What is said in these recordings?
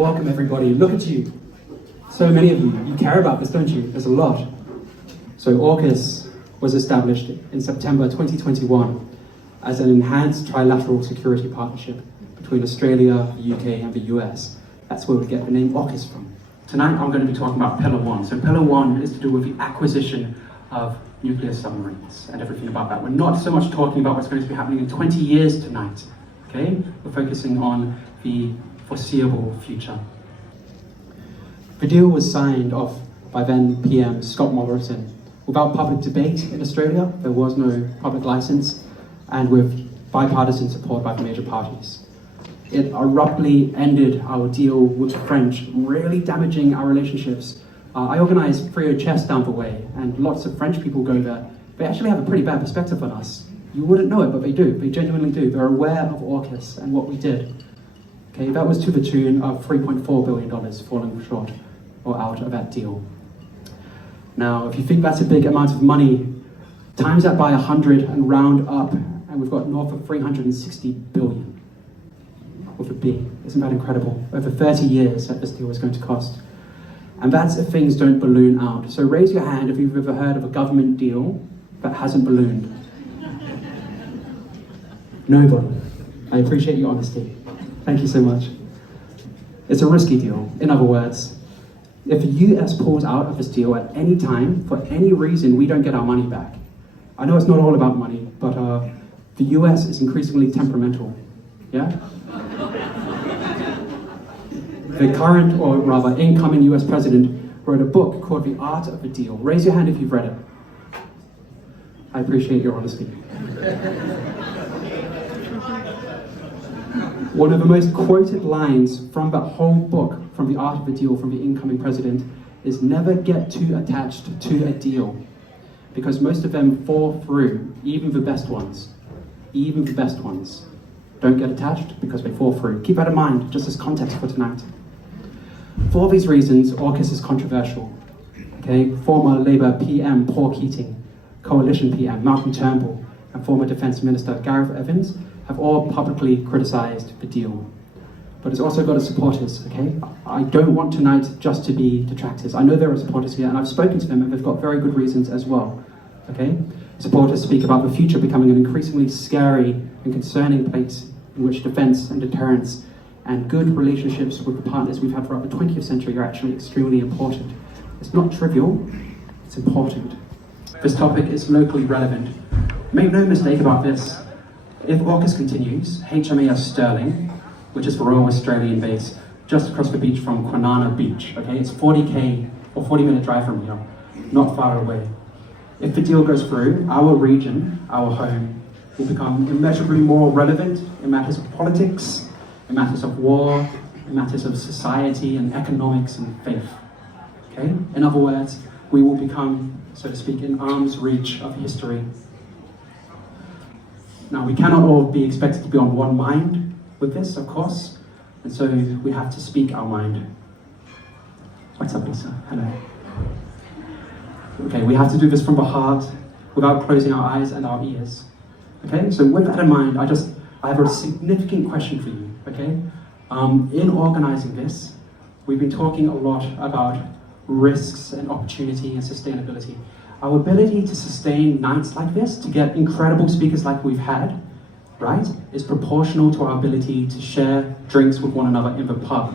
Welcome everybody, look at you. So many of you care about this, don't you? There's a lot. So AUKUS was established in September 2021 as an enhanced trilateral security partnership between Australia, the UK and the US. That's where we get the name AUKUS from. Tonight I'm going to be talking about Pillar 1. So Pillar 1 is to do with the acquisition of nuclear submarines and everything about that. We're not so much talking about what's going to be happening in 20 years tonight, okay? We're focusing on the foreseeable future. The deal was signed off by then PM Scott Morrison without public debate in Australia. There was no public license, and with bipartisan support by the major parties. It abruptly ended our deal with the French, really damaging our relationships. I organised free chess down the way, and lots of French people go there. They actually have a pretty bad perspective on us. You wouldn't know it, but they do. They genuinely do. They're aware of AUKUS and what we did. Okay, that was to the tune of $3.4 billion falling short or out of that deal. Now, if you think that's a big amount of money, times that by 100 and round up, and we've got north of 360 billion with a B. Isn't that incredible? Over 30 years that this deal was going to cost. And that's if things don't balloon out. So raise your hand if you've ever heard of a government deal that hasn't ballooned. Nobody. I appreciate your honesty. Thank you so much. It's a risky deal. In other words, if the US pulls out of this deal at any time, for any reason, we don't get our money back. I know it's not all about money, but the US is increasingly temperamental, yeah? The current, or rather incoming US president wrote a book called The Art of the Deal. Raise your hand if you've read it. I appreciate your honesty. One of the most quoted lines from that whole book, from The Art of the Deal, from the incoming president, is never get too attached to a deal. Because most of them fall through, even the best ones. Even the best ones don't get attached because they fall through. Keep that in mind, just as context for tonight. For these reasons, AUKUS is controversial. Okay? Former Labour PM Paul Keating, Coalition PM Malcolm Turnbull, and former Defence Minister Gareth Evans have all publicly criticised the deal. But it's also got its supporters, okay? I don't want tonight just to be detractors. I know there are supporters here, and I've spoken to them, and they've got very good reasons as well, okay? Supporters speak about the future becoming an increasingly scary and concerning place in which defence and deterrence and good relationships with the partners we've had throughout the 20th century are actually extremely important. It's not trivial, it's important. This topic is locally relevant. Make no mistake about this. If AUKUS continues, HMAS Stirling, which is the Royal Australian base, just across the beach from Kwinana Beach, okay? It's 40k or 40-minute drive from here, not far away. If the deal goes through, our region, our home, will become immeasurably more relevant in matters of politics, in matters of war, in matters of society and economics and faith, okay? In other words, we will become, so to speak, in arm's reach of history. Now, we cannot all be expected to be on one mind with this, of course, and so we have to speak our mind. What's up, Lisa? Hello. Okay, we have to do this from the heart without closing our eyes and our ears. Okay, so with that in mind, I have a significant question for you, okay? In organising this, we've been talking a lot about risks and opportunity and sustainability. Our ability to sustain nights like this, to get incredible speakers like we've had, right, is proportional to our ability to share drinks with one another in the pub.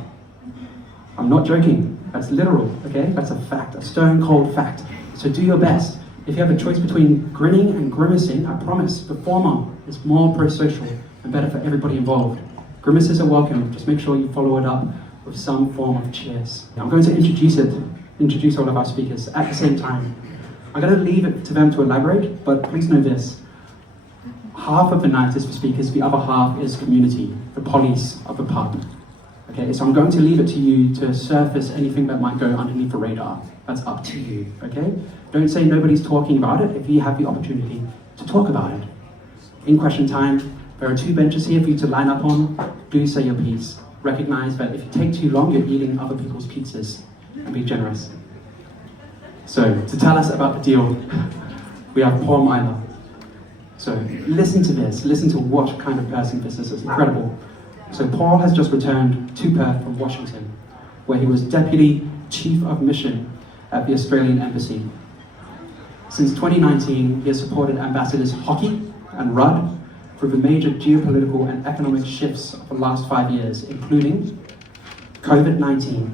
I'm not joking, that's literal, okay? That's a fact, a stone cold fact. So do your best. If you have a choice between grinning and grimacing, I promise the former is more pro-social and better for everybody involved. Grimaces are welcome, just make sure you follow it up with some form of cheers. I'm going to introduce all of our speakers at the same time. I'm going to leave it to them to elaborate, but please know this. Half of the night is for speakers, the other half is community, the police of the pub. Okay, so I'm going to leave it to you to surface anything that might go underneath the radar. That's up to you, okay? Don't say nobody's talking about it if you have the opportunity to talk about it. In question time, there are 2 benches here for you to line up on. Do say your piece. Recognize that if you take too long, you're eating other people's pizzas, and be generous. So, to tell us about the deal, we have Paul Myler. So, listen to this. Listen to what kind of person this is. It's incredible. So Paul has just returned to Perth from Washington, where he was Deputy Chief of Mission at the Australian Embassy. Since 2019, he has supported Ambassadors Hockey and Rudd through the major geopolitical and economic shifts of the last 5 years, including COVID-19,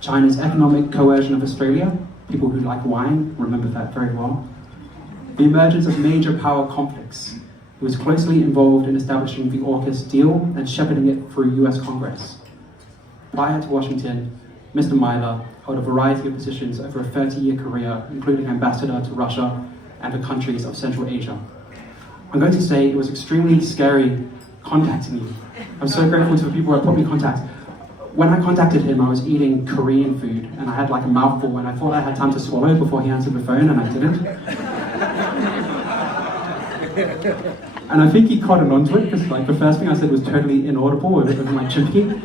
China's economic coercion of Australia, people who like wine remember that very well, the emergence of major power conflicts. He was closely involved in establishing the AUKUS deal and shepherding it through US Congress. Prior to Washington, Mr. Myler held a variety of positions over a 30-year career, including ambassador to Russia and the countries of Central Asia. I'm going to say it was extremely scary contacting you. I'm so grateful to the people who put me in contact. When I contacted him, I was eating Korean food, and I had like a mouthful, and I thought I had time to swallow before he answered the phone, and I didn't. And I think he caught on to it, because like the first thing I said was totally inaudible over my chimkey,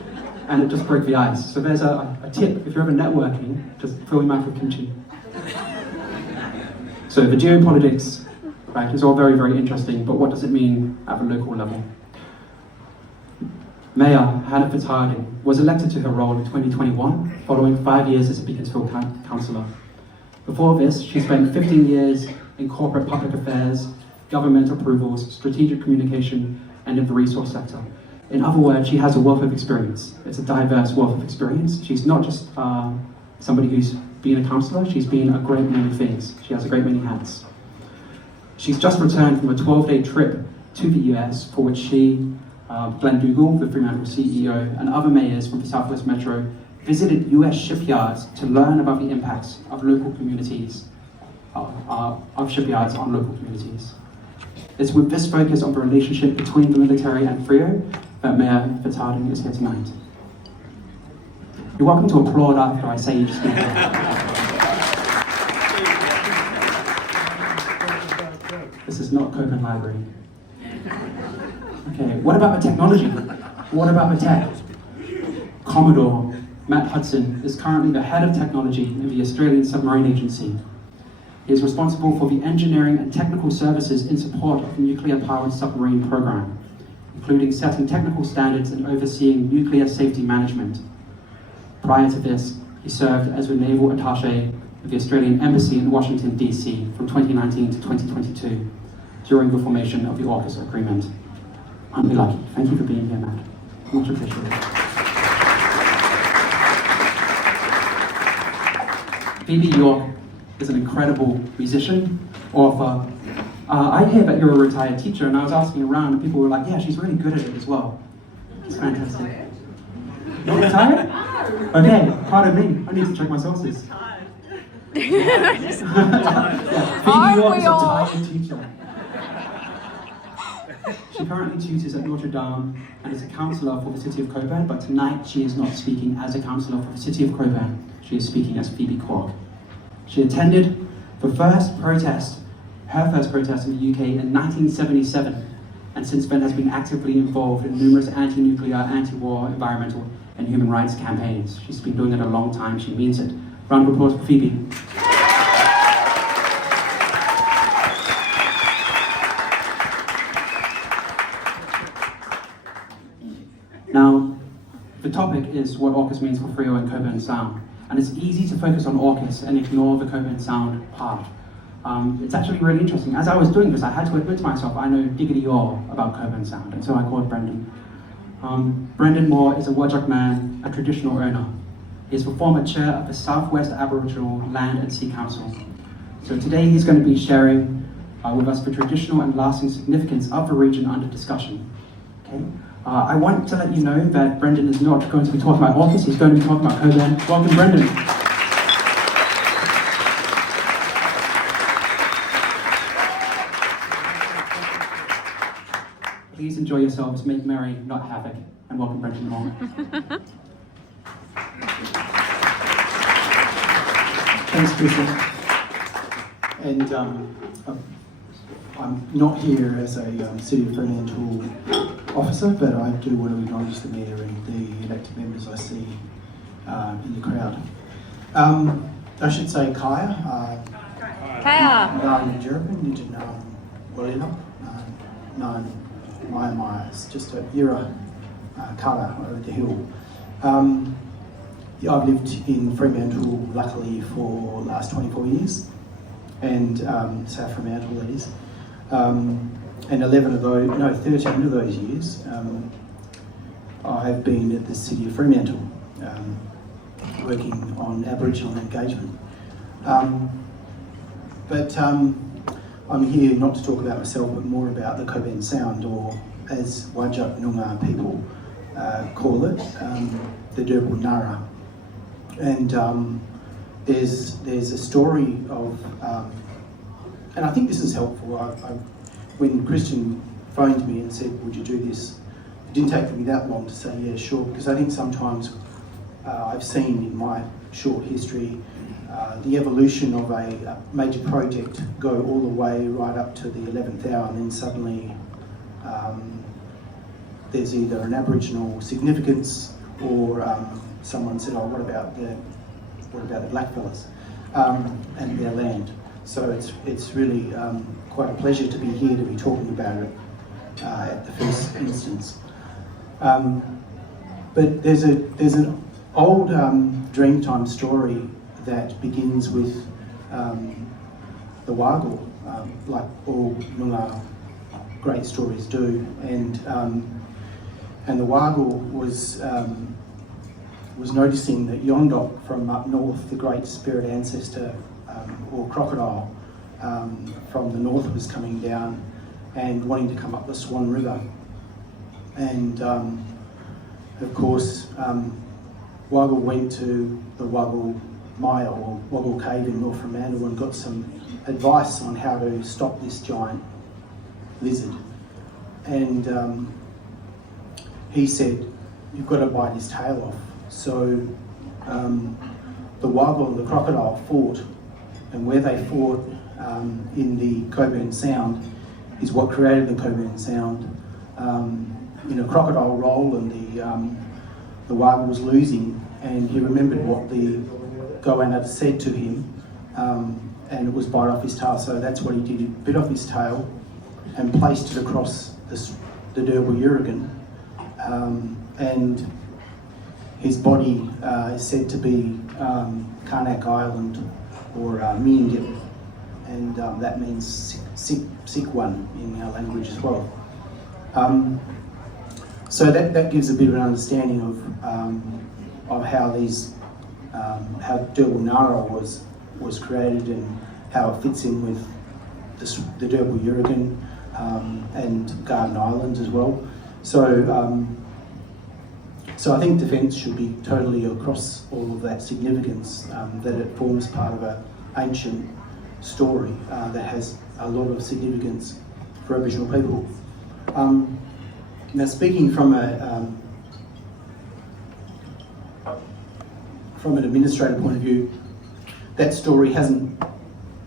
and it just broke the ice. So there's a tip: if you're ever networking, just fill your mouth with kimchi. So the geopolitics, right, is all very, very interesting, but what does it mean at the local level? Mayor Hannah Fitzhardinge was elected to her role in 2021, following 5 years as a Beaconsfield councillor. Before this, she spent 15 years in corporate public affairs, government approvals, strategic communication, and in the resource sector. In other words, she has a wealth of experience. It's a diverse wealth of experience. She's not just somebody who's been a councillor, she's been a great many things. She has a great many hats. She's just returned from a 12-day trip to the US, for which she, Glenn Dougal, the Fremantle CEO, and other mayors from the Southwest Metro visited US shipyards to learn about the impacts of local communities, of shipyards on local communities. It's with this focus on the relationship between the military and Freo that Mayor Fitzhardinge is here tonight. You're welcome to applaud after I say each speaker. This is not Cockburn Library. Okay, what about the technology? What about the tech? Commodore Matt Hudson is currently the head of technology in the Australian Submarine Agency. He is responsible for the engineering and technical services in support of the nuclear-powered submarine program, including setting technical standards and overseeing nuclear safety management. Prior to this, he served as the naval attaché of the Australian Embassy in Washington, D.C. from 2019 to 2022, during the formation of the AUKUS agreement. I'm lucky. Thank you for being here, Matt. Much appreciated. Phoebe Corke is an incredible musician, author. I hear that you're a retired teacher, and I was asking around, and people were like, yeah, she's really good at it as well. It's fantastic. Not retired? Okay, pardon me. I need to check my sources. Phoebe Corke is a retired teacher. She currently tutors at Notre Dame and is a councillor for the City of Cockburn, but tonight she is not speaking as a councillor for the City of Cockburn. She is speaking as Phoebe Corke. She attended her first protest in the UK in 1977, and since then has been actively involved in numerous anti-nuclear, anti-war, environmental, and human rights campaigns. She's been doing it a long time. She means it. Round of applause for Phoebe. Now, the topic is what AUKUS means for Freo and Cockburn Sound. And it's easy to focus on AUKUS and ignore the Cockburn Sound part. It's actually really interesting. As I was doing this, I had to admit to myself, I know diggity all about Cockburn Sound, and so I called Brendan. Brendan Moore is a Whadjuk man, a traditional owner. He is the former chair of the Southwest Aboriginal Land and Sea Council. So today he's going to be sharing with us the traditional and lasting significance of the region under discussion. Okay? I want to let you know that Brendan is not going to be talking about AUKUS, he's going to be talking about Cockburn. Welcome, Brendan. Please enjoy yourselves, make merry, not havoc, and welcome, Brendan Moore. Thanks, Trisha. And I'm not here as a City of Fremantle officer, but I do want to acknowledge the Mayor and the elected members I see in the crowd. I should say Kaya. Kaya. Nān Jurapin, Nijin Nān Walina, Nān Maya. It's just a era Kara over the hill. Yeah, I've lived in Fremantle, luckily, for the last 24 years, and South Fremantle, that is. And 13 of those years, I've been at the City of Fremantle, working on Aboriginal engagement. But I'm here not to talk about myself, but more about the Cockburn Sound, or as Wajak Noongar people call it, the Derbil Nara. And there's a story of, and I think this is helpful. When Christian phoned me and said, "Would you do this?" It didn't take me that long to say, "Yeah, sure," because I think sometimes I've seen in my short history the evolution of a major project go all the way right up to the 11th hour, and then suddenly there's either an Aboriginal significance, or someone said, "Oh, what about the blackfellas and their land?" So it's really quite a pleasure to be here to be talking about it at the first instance. But there's an old Dreamtime story that begins with the Wargle, like all Noongar great stories do, and the Wargle was noticing that Yondok from up north, the great spirit ancestor or crocodile from the north, was coming down and wanting to come up the Swan River. And of course, Wargle went to the Wargle Mire or Wargle Cave in North Fremantle and got some advice on how to stop this giant lizard. And he said, "You've got to bite his tail off." So the Wargle and the crocodile fought, and where they fought in the Cockburn Sound is what created the Cockburn Sound. In a crocodile roll, and the Wargle was losing, and he remembered what the goanna had said to him, and it was bite off his tail. So that's what he did. He bit off his tail and placed it across the Derbil Yurigan, and his body is said to be Karnak Island, or Miingip, and that means sick one in our language as well. So that gives a bit of an understanding of how these how Derbil Nara was created, and how it fits in with the Derbil Yurigan and Garden Island as well. So I think defence should be totally across all of that significance, that it forms part of an ancient story that has a lot of significance for Aboriginal people. Now, speaking from an administrative point of view, that story hasn't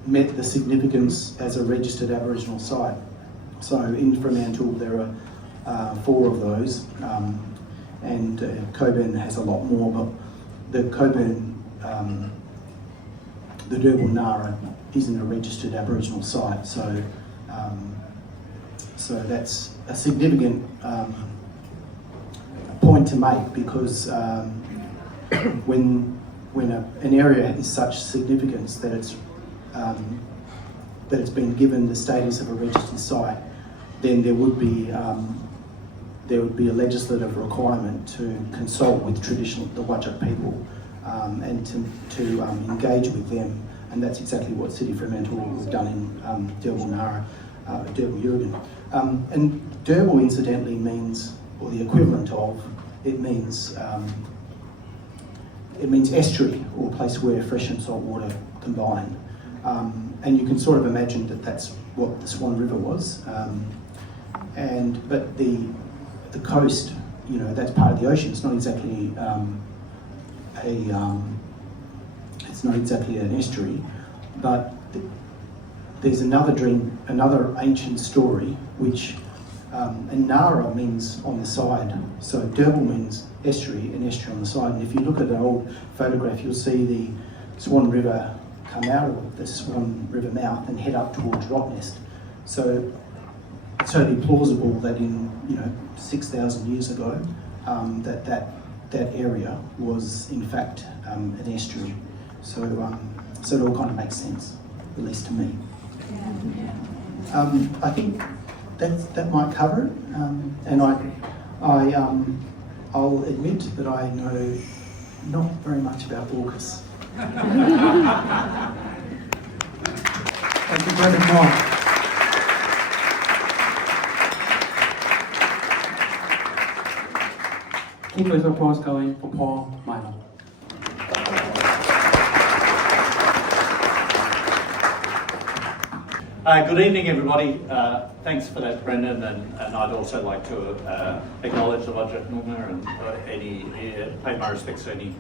met the significance as a registered Aboriginal site. So in Fremantle there are 4 of those, and Cockburn has a lot more, but the Cockburn, the Derbil Nara isn't a registered Aboriginal site, so that's a significant point to make, because when an area is such significance that it's been given the status of a registered site, then there would be a legislative requirement to consult with the Wajak people and to engage with them, and that's exactly what City Fremantle has done in Derbil Nara, Derbil Yurigan. And Derbil, incidentally, means, or the equivalent of, it means estuary, or place where fresh and salt water combine. And you can sort of imagine that that's what the Swan River was. But the coast, that's part of the ocean. It's not exactly it's not exactly an estuary, but there's another ancient story, which and Nara means on the side. So Derbil means estuary, and estuary on the side. And if you look at an old photograph, you'll see the Swan River come out of the Swan River mouth and head up towards Rottnest. So it's totally plausible that in 6,000 years ago, that area was in fact an estuary. So it all kind of makes sense, at least to me. I think that might cover it, and I'll admit that I know not very much about AUKUS. Thank you, Brendan Moore. Keep those applause going for Paul Myler. Good evening, everybody. Thanks for that, Brendan, and I'd also like to acknowledge the Wajak Noongar and pay my respects to any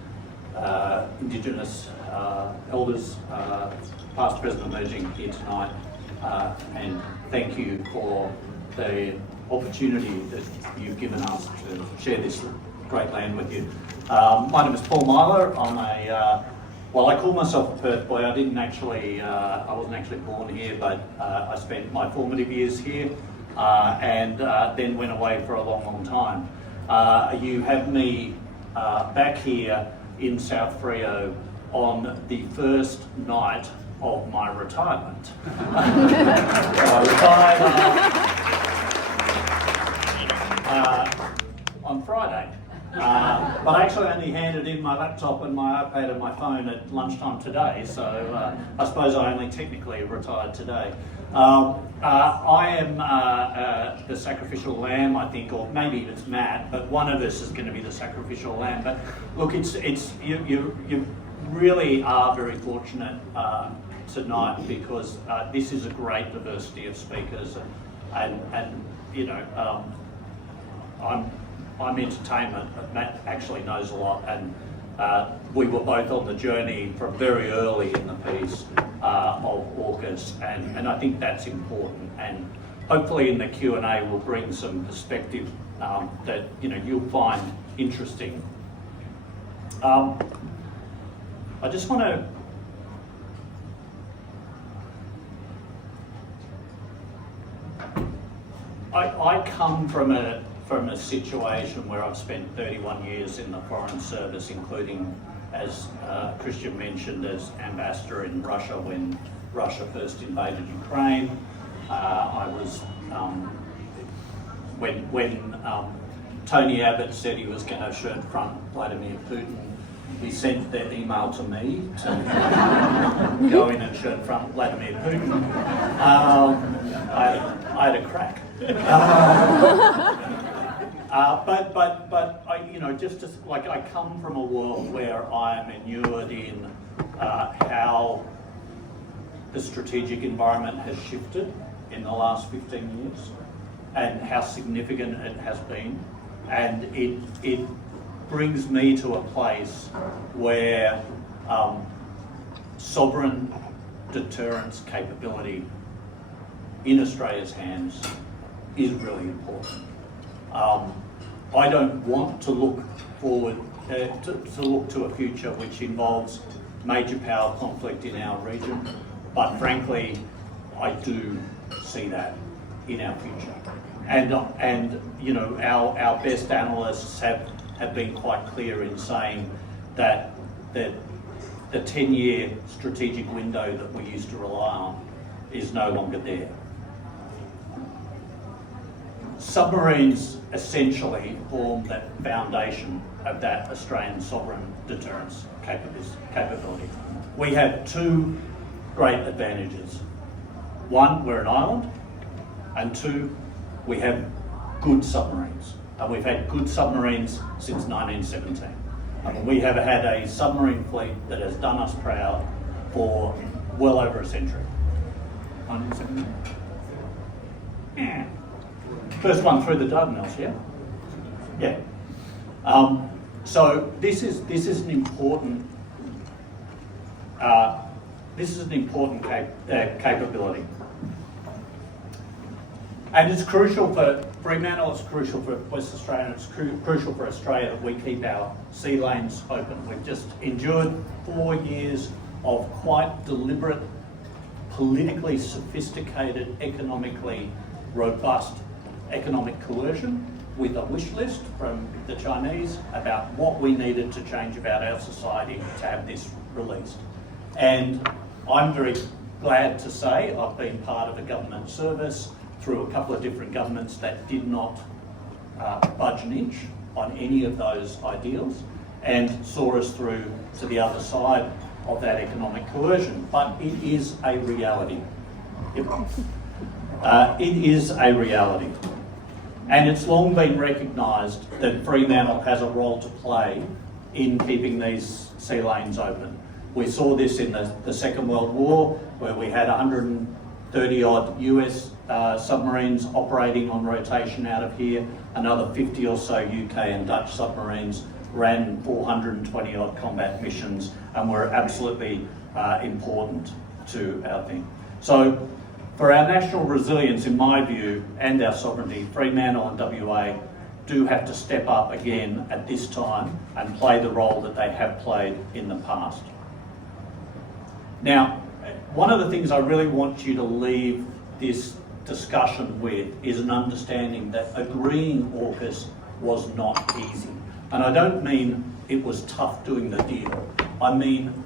Indigenous elders, past, present, emerging here tonight, and thank you for the opportunity that you've given us to share this great land with you. My name is Paul Myler. I'm I call myself a Perth boy. I wasn't actually born here, but I spent my formative years here and then went away for a long, long time. You have me back here in South Freo on the first night of my retirement. I retired on Friday. But I actually only handed in my laptop and my iPad and my phone at lunchtime today, so I suppose I only technically retired today. I am the sacrificial lamb, I think, or maybe it's Matt, but one of us is going to be the sacrificial lamb. But look, you really are very fortunate tonight, because this is a great diversity of speakers, and you know, I'm entertainment, but Matt actually knows a lot, and we were both on the journey from very early in the piece of AUKUS, and I think that's important, and hopefully in the Q&A we'll bring some perspective that you'll find interesting. I just want to I come from a situation where I've spent 31 years in the Foreign Service, including, as Christian mentioned, as ambassador in Russia when Russia first invaded Ukraine. I was when Tony Abbott said he was going to shirt front Vladimir Putin, he sent that email to me to go in and shirt front Vladimir Putin. I had a crack. But I come from a world where I am inured in how the strategic environment has shifted in the last 15 years and how significant it has been, and it brings me to a place where sovereign deterrence capability in Australia's hands is really important. I don't want to look forward to look to a future which involves major power conflict in our region, but frankly, I do see that in our future. And our best analysts have been quite clear in saying that the 10-year strategic window that we used to rely on is no longer there. Submarines essentially form that foundation of that Australian sovereign deterrence capability. We have two great advantages. One, we're an island, and two, we have good submarines. And we've had good submarines since 1917. I mean, we have had a submarine fleet that has done us proud for well over a century. 1917? Yeah. First one through the Dardanelles, yeah? Yeah. So this is an important capability, and it's crucial for Fremantle. It's crucial for West Australia. And it's crucial for Australia that we keep our sea lanes open. We've just endured 4 years of quite deliberate, politically sophisticated, economically robust economic coercion, with a wish list from the Chinese about what we needed to change about our society to have this released. And I'm very glad to say I've been part of a government service through a couple of different governments that did not budge an inch on any of those ideals and saw us through to the other side of that economic coercion. But it is a reality. It is a reality. And it's long been recognised that Fremantle has a role to play in keeping these sea lanes open. We saw this in the Second World War, where we had 130 odd US submarines operating on rotation out of here. Another 50 or so UK and Dutch submarines ran 420 odd combat missions and were absolutely important to our thing. So for our national resilience, in my view, and our sovereignty, Fremantle and WA do have to step up again at this time and play the role that they have played in the past. Now, one of the things I really want you to leave this discussion with is an understanding that agreeing AUKUS was not easy. And I don't mean it was tough doing the deal. I mean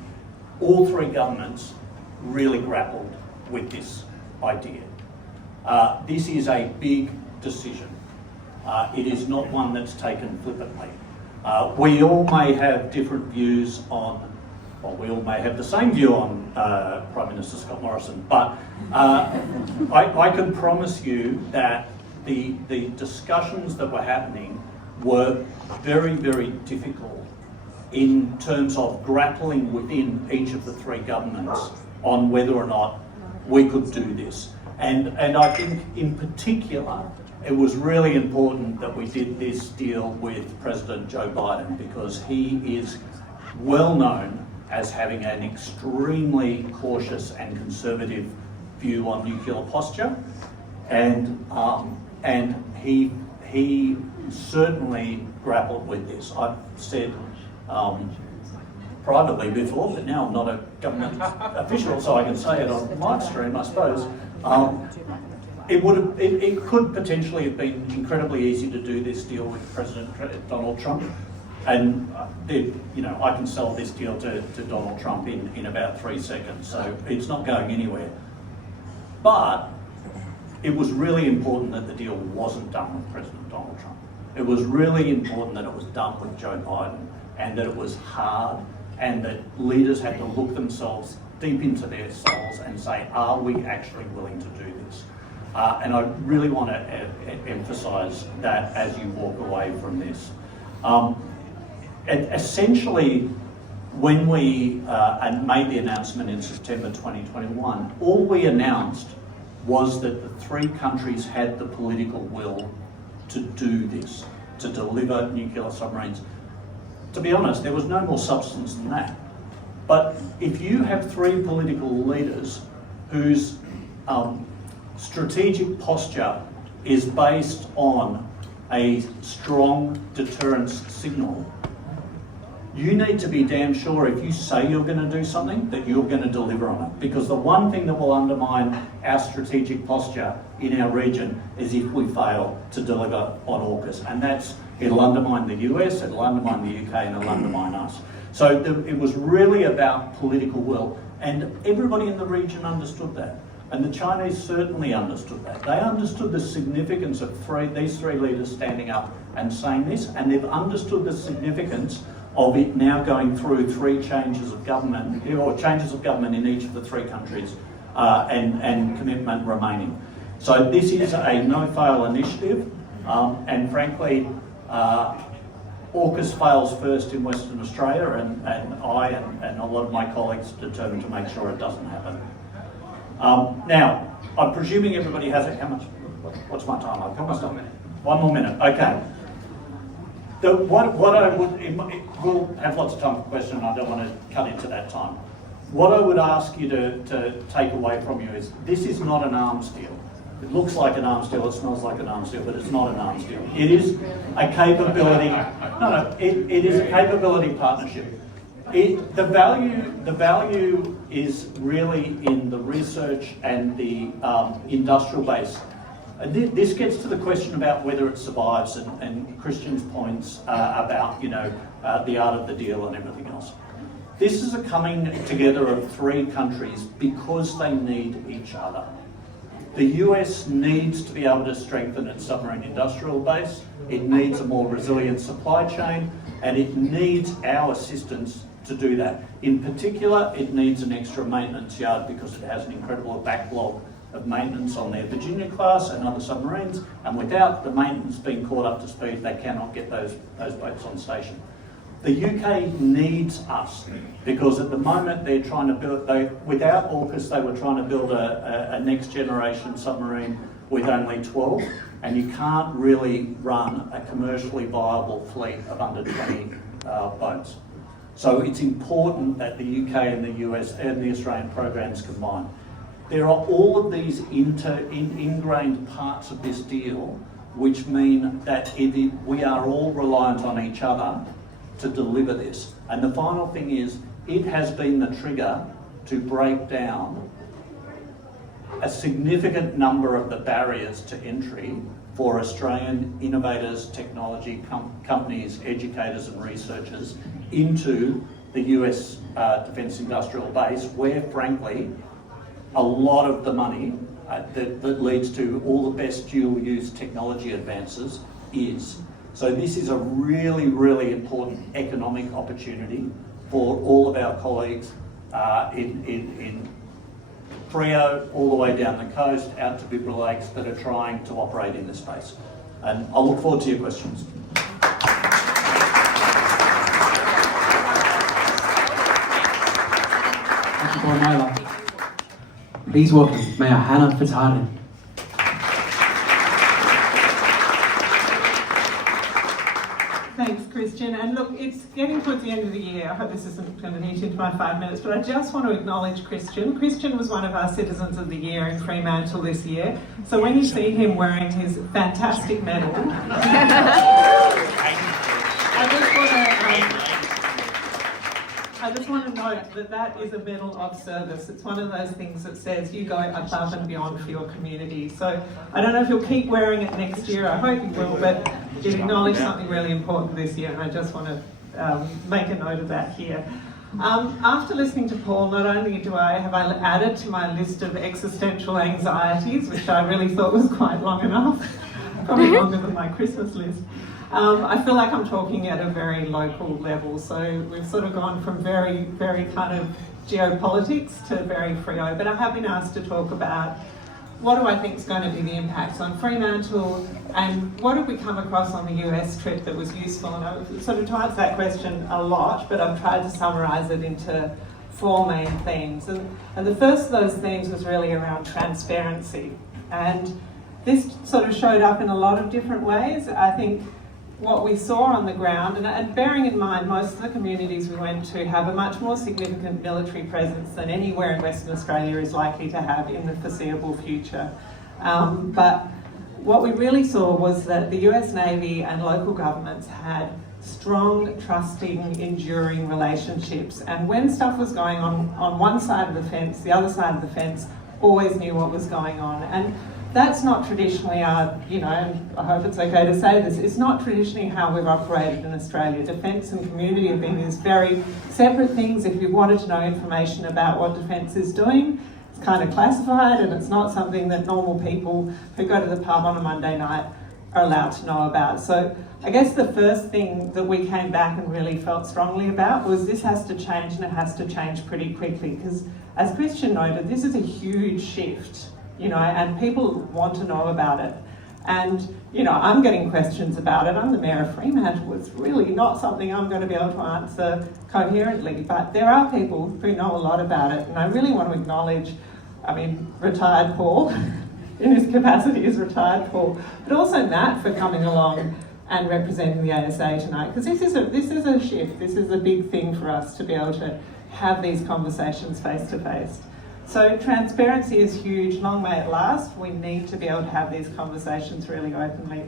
all three governments really grappled with this idea. This is a big decision. It is not one that's taken flippantly. We all may have different views on, well, we all may have the same view on Prime Minister Scott Morrison, but I can promise you that the discussions that were happening were very, very difficult in terms of grappling within each of the three governments on whether or not we could do this. And I think in particular, it was really important that we did this deal with President Joe Biden, because he is well known as having an extremely cautious and conservative view on nuclear posture, and he certainly grappled with this. I've said privately before, but now I'm not a government official, so I can say it on my stream, I suppose. It could potentially have been incredibly easy to do this deal with President Donald Trump, and I can sell this deal to Donald Trump in about 3 seconds, so it's not going anywhere. But it was really important that the deal wasn't done with President Donald Trump. It was really important that it was done with Joe Biden, and that it was hard, and that leaders had to look themselves deep into their souls and say, are we actually willing to do this? And I really want to emphasise that as you walk away from this. Essentially, when we made the announcement in September 2021, all we announced was that the three countries had the political will to do this, to deliver nuclear submarines. To be honest, there was no more substance than that. But if you have three political leaders whose strategic posture is based on a strong deterrence signal, you need to be damn sure if you say you're going to do something, that you're going to deliver on it. Because the one thing that will undermine our strategic posture in our region is if we fail to deliver on AUKUS. And it'll undermine the US, it'll undermine the UK, and it'll undermine us. So it was really about political will. And everybody in the region understood that. And the Chinese certainly understood that. They understood the significance of these three leaders standing up and saying this, and they've understood the significance of it now going through three changes of government, or changes of government in each of the three countries, and commitment remaining. So this is a no-fail initiative, and frankly, AUKUS fails first in Western Australia, and I and a lot of my colleagues are determined to make sure it doesn't happen. Now, I'm presuming everybody has it. How much? What's my time? I've got 1 more minute. Okay. We'll have lots of time for questions. I don't want to cut into that time. What I would ask you to take away from you is this is not an arms deal. It looks like an arms deal, it smells like an arms deal, but it's not an arms deal. It is a capability. It is a capability partnership. The value is really in the research and the industrial base. And this gets to the question about whether it survives and Christian's points about, you know, the art of the deal and everything else. This is a coming together of three countries because they need each other. The US needs to be able to strengthen its submarine industrial base, it needs a more resilient supply chain, and it needs our assistance to do that. In particular, it needs an extra maintenance yard because it has an incredible backlog of maintenance on their Virginia class and other submarines, and without the maintenance being caught up to speed, they cannot get those boats on station. The UK needs us because at the moment they're trying to build, without AUKUS they were trying to build a next generation submarine with only 12, and you can't really run a commercially viable fleet of under 20 boats. So it's important that the UK and the US and the Australian programs combine. There are all of these ingrained parts of this deal which mean that we are all reliant on each other to deliver this. And the final thing is, it has been the trigger to break down a significant number of the barriers to entry for Australian innovators, technology companies, educators and researchers into the US defence industrial base, where frankly a lot of the money that leads to all the best dual use technology advances is. So this is a really, really important economic opportunity for all of our colleagues in Freo, all the way down the coast, out to Bibra Lakes, that are trying to operate in this space. And I'll look forward to your questions. Thank you, Commodore Myler. Please welcome Mayor Hannah Fitzhardinge. Thanks, Christian. And look, it's getting towards the end of the year. I hope this isn't going to eat into my 5 minutes, but I just want to acknowledge Christian. Christian was one of our Citizens of the Year in Fremantle this year. So when you see him wearing his fantastic medal, I just want to note that that is a medal of service. It's one of those things that says you go above and beyond for your community. So I don't know if you'll keep wearing it next year. I hope you will, but it acknowledged something really important this year, and I just want to make a note of that here. After listening to Paul, not only have I added to my list of existential anxieties, which I really thought was quite long enough, probably longer than my Christmas list. I feel like I'm talking at a very local level, so we've sort of gone from very, very kind of geopolitics to very Freo, but I have been asked to talk about what do I think is going to be the impacts on Fremantle, and what have we come across on the US trip that was useful. And I've sort of tried that question a lot, but I've tried to summarise it into 4 main themes. And the first of those themes was really around transparency, and this sort of showed up in a lot of different ways. I think what we saw on the ground, and bearing in mind most of the communities we went to have a much more significant military presence than anywhere in Western Australia is likely to have in the foreseeable future. But what we really saw was that the US Navy and local governments had strong, trusting, enduring relationships, and when stuff was going on one side of the fence, the other side of the fence always knew what was going on. And that's not traditionally our, I hope it's okay to say this, it's not traditionally how we've operated in Australia. Defence and community have been these very separate things. If you wanted to know information about what Defence is doing, it's kind of classified, and it's not something that normal people who go to the pub on a Monday night are allowed to know about. So I guess the first thing that we came back and really felt strongly about was this has to change, and it has to change pretty quickly, because as Christian noted, this is a huge shift. And people want to know about it. And, I'm getting questions about it. I'm the Mayor of Fremantle. It's really not something I'm going to be able to answer coherently. But there are people who know a lot about it. And I really want to acknowledge, retired Paul, in his capacity as retired Paul, but also Matt for coming along and representing the ASA tonight. Because this is a shift. This is a big thing for us to be able to have these conversations face to face. So transparency is huge, long may it last. We need to be able to have these conversations really openly.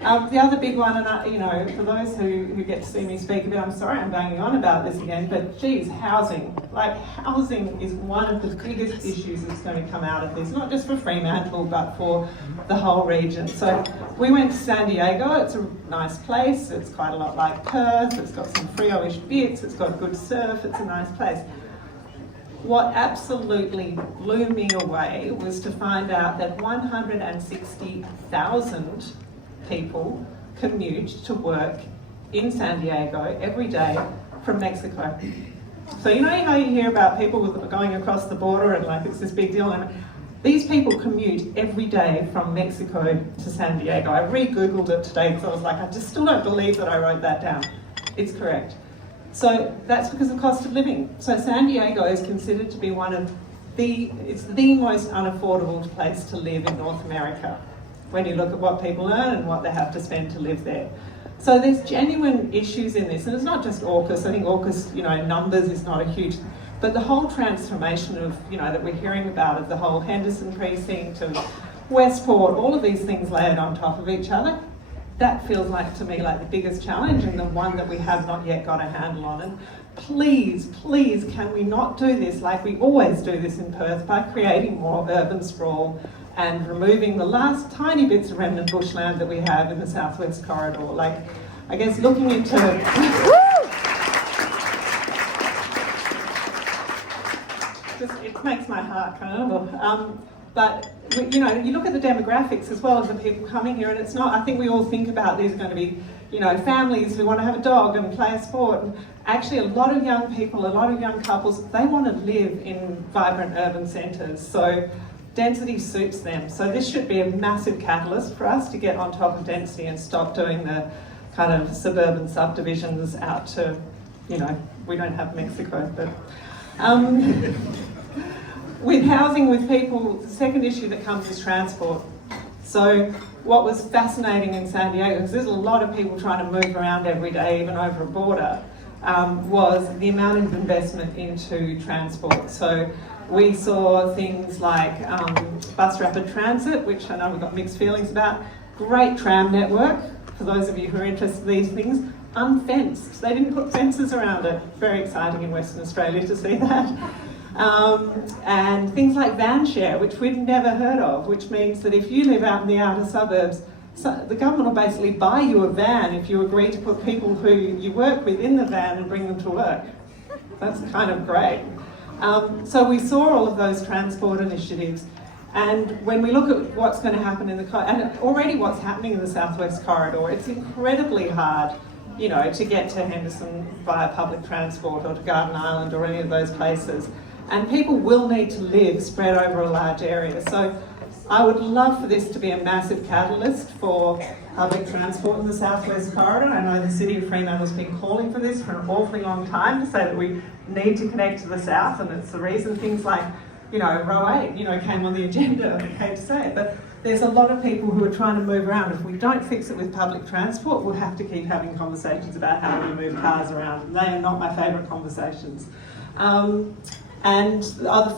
The other big one, and you know, for those who get to see me speak a bit, I'm sorry I'm banging on about this again, but geez, housing. Like, housing is one of the biggest issues that's going to come out of this, not just for Fremantle, but for the whole region. So we went to San Diego. It's a nice place. It's quite a lot like Perth. It's got some Freo-ish bits. It's got good surf. It's a nice place. What absolutely blew me away was to find out that 160,000 people commute to work in San Diego every day from Mexico. So you know how you hear about people going across the border and like it's this big deal? And these people commute every day from Mexico to San Diego. I re-googled it today because I was like, I just still don't believe that I wrote that down. It's correct. So that's because of cost of living. So San Diego is considered to be it's the most unaffordable place to live in North America when you look at what people earn and what they have to spend to live there. So there's genuine issues in this, and it's not just AUKUS. I think AUKUS, you know, numbers is not a huge, but the whole transformation of, you know, that we're hearing about of the whole Henderson precinct and Westport, all of these things layered on top of each other, that feels like to me like the biggest challenge and the one that we have not yet got a handle on. And please, please, can we not do this like we always do this in Perth by creating more urban sprawl and removing the last tiny bits of remnant bushland that we have in the southwest corridor? Like, I guess looking into... it makes my heart kind of... but, you know, you look at the demographics as well of the people coming here, and it's not, I think we all think about there's going to be, you know, families who want to have a dog and play a sport. And actually, a lot of young people, a lot of young couples, they want to live in vibrant urban centres. So density suits them. So this should be a massive catalyst for us to get on top of density and stop doing the kind of suburban subdivisions out to, you know, we don't have Mexico, but... with housing, with people, the second issue that comes is transport. So what was fascinating in San Diego, because there's a lot of people trying to move around every day, even over a border, was the amount of investment into transport. So we saw things like bus rapid transit, which I know we've got mixed feelings about, great tram network, for those of you who are interested in these things, unfenced. They didn't put fences around it. Very exciting in Western Australia to see that. And things like van share, which we'd never heard of, which means that if you live out in the outer suburbs, the government will basically buy you a van if you agree to put people who you work with in the van and bring them to work. That's kind of great. So we saw all of those transport initiatives, and when we look at what's going to happen in the and already what's happening in the Southwest Corridor, it's incredibly hard, you know, to get to Henderson via public transport or to Garden Island or any of those places. And people will need to live spread over a large area. So I would love for this to be a massive catalyst for public transport in the Southwest Corridor. I know the City of Fremantle has been calling for this for an awfully long time, to say that we need to connect to the south, and it's the reason things like, you know, Row 8, you know, came on the agenda, I hate to say it, but there's a lot of people who are trying to move around. If we don't fix it with public transport, we'll have to keep having conversations about how we move cars around. And they are not my favourite conversations.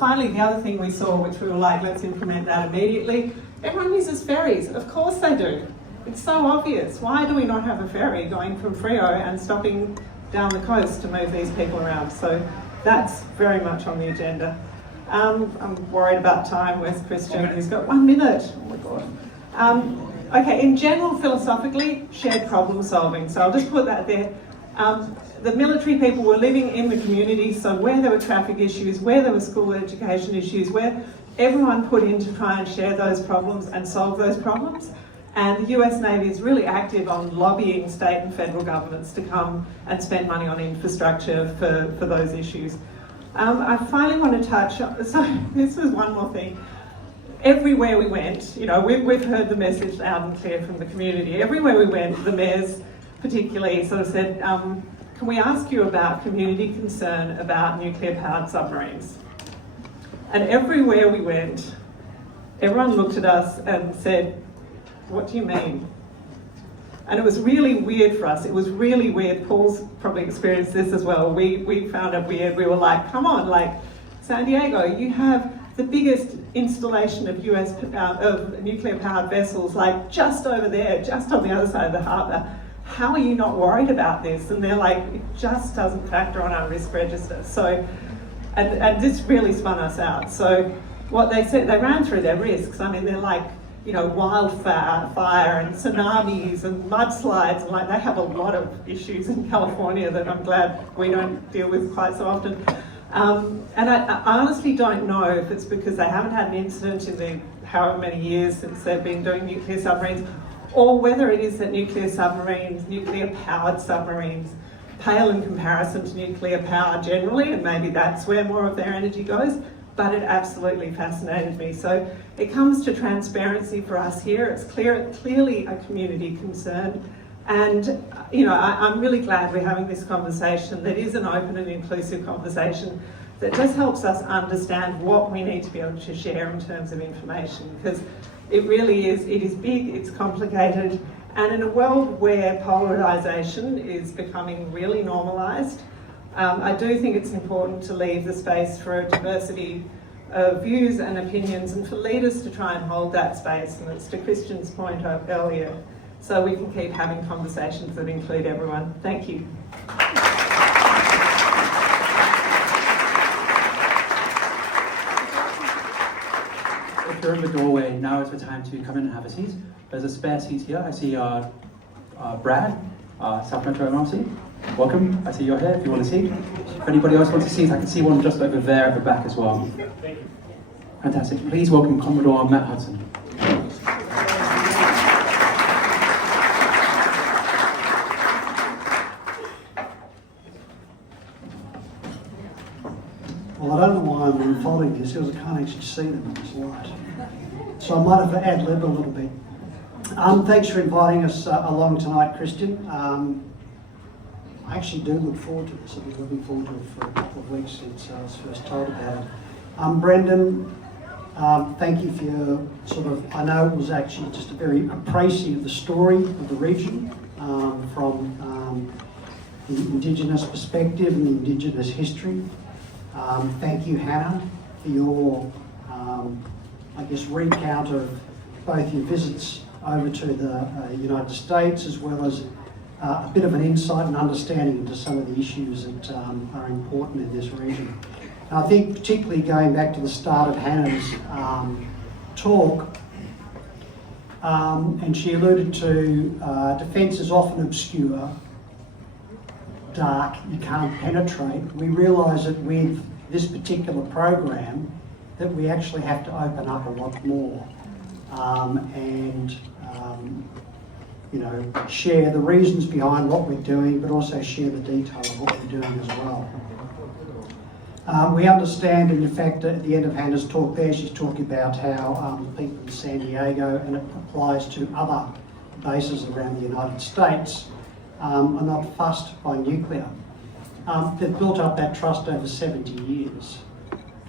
Finally, the other thing we saw, which we were like, let's implement that immediately, everyone uses ferries. Of course they do. It's so obvious. Why do we not have a ferry going from Freo and stopping down the coast to move these people around? So that's very much on the agenda. I'm worried about time. Where's Christian? He's got 1 minute. Oh my God. Okay, in general, philosophically, shared problem solving. So I'll just put that there. The military people were living in the community, so where there were traffic issues, where there were school education issues, where everyone put in to try and share those problems and solve those problems. And the US Navy is really active on lobbying state and federal governments to come and spend money on infrastructure for those issues. I finally want to touch on, so this was one more thing. Everywhere we went, you know, we've heard the message loud and clear from the community. Everywhere we went, the mayors particularly sort of said, can we ask you about community concern about nuclear-powered submarines? And everywhere we went, everyone looked at us and said, what do you mean? And it was really weird for us. It was really weird. Paul's probably experienced this as well. We found it weird. We were like, come on, like, San Diego, you have the biggest installation of of nuclear-powered vessels, like just over there, just on the other side of the harbour. How are you not worried about this? And they're like, it just doesn't factor on our risk register. So, and this really spun us out. So what they said, they ran through their risks. I mean, they're like, you know, wildfire and tsunamis and mudslides, and like they have a lot of issues in California that I'm glad we don't deal with quite so often. And I honestly don't know if it's because they haven't had an incident in the however many years since they've been doing nuclear submarines, or whether it is that nuclear submarines, nuclear-powered submarines, pale in comparison to nuclear power generally, and maybe that's where more of their energy goes, but it absolutely fascinated me. So it comes to transparency for us here. It's clearly a community concern. And, you know, I'm really glad we're having this conversation that is an open and inclusive conversation that just helps us understand what we need to be able to share in terms of information, because it really is, it is big, it's complicated, and in a world where polarisation is becoming really normalised, I do think it's important to leave the space for a diversity of views and opinions, and for leaders to try and hold that space. And it's to Christian's point earlier, so we can keep having conversations that include everyone. Thank you. If you're in the doorway, now is the time to come in and have a seat. There's a spare seat here. I see Brad, South Metro MLC. Welcome. I see you're here if you want a seat. If anybody else wants a seat, I can see one just over there at the back as well. Thank you. Fantastic. Please welcome Commodore Matt Hudson. Well, I don't know why I'm unfolding this because I can't actually see them in this light. So I might have to ad-lib a little bit. Thanks for inviting us along tonight, Christian. I actually do look forward to this. I've been looking forward to it for a couple of weeks since I was first told about it. Brendan, thank you for your sort of, I know it was actually just a very appraising of the story of the region from the Indigenous perspective and the Indigenous history. Thank you, Hannah, for your, I guess, recount of both your visits over to the United States, as well as a bit of an insight and understanding into some of the issues that are important in this region. And I think particularly going back to the start of Hannah's talk, and she alluded to defence is often obscure, dark, you can't penetrate. We realise that with this particular program that we actually have to open up a lot more and you know, share the reasons behind what we're doing, but also share the detail of what we're doing as well. We understand, and in fact at the end of Hannah's talk there, she's talking about how people in San Diego, and it applies to other bases around the United States, are not fussed by nuclear. They've built up that trust over 70 years.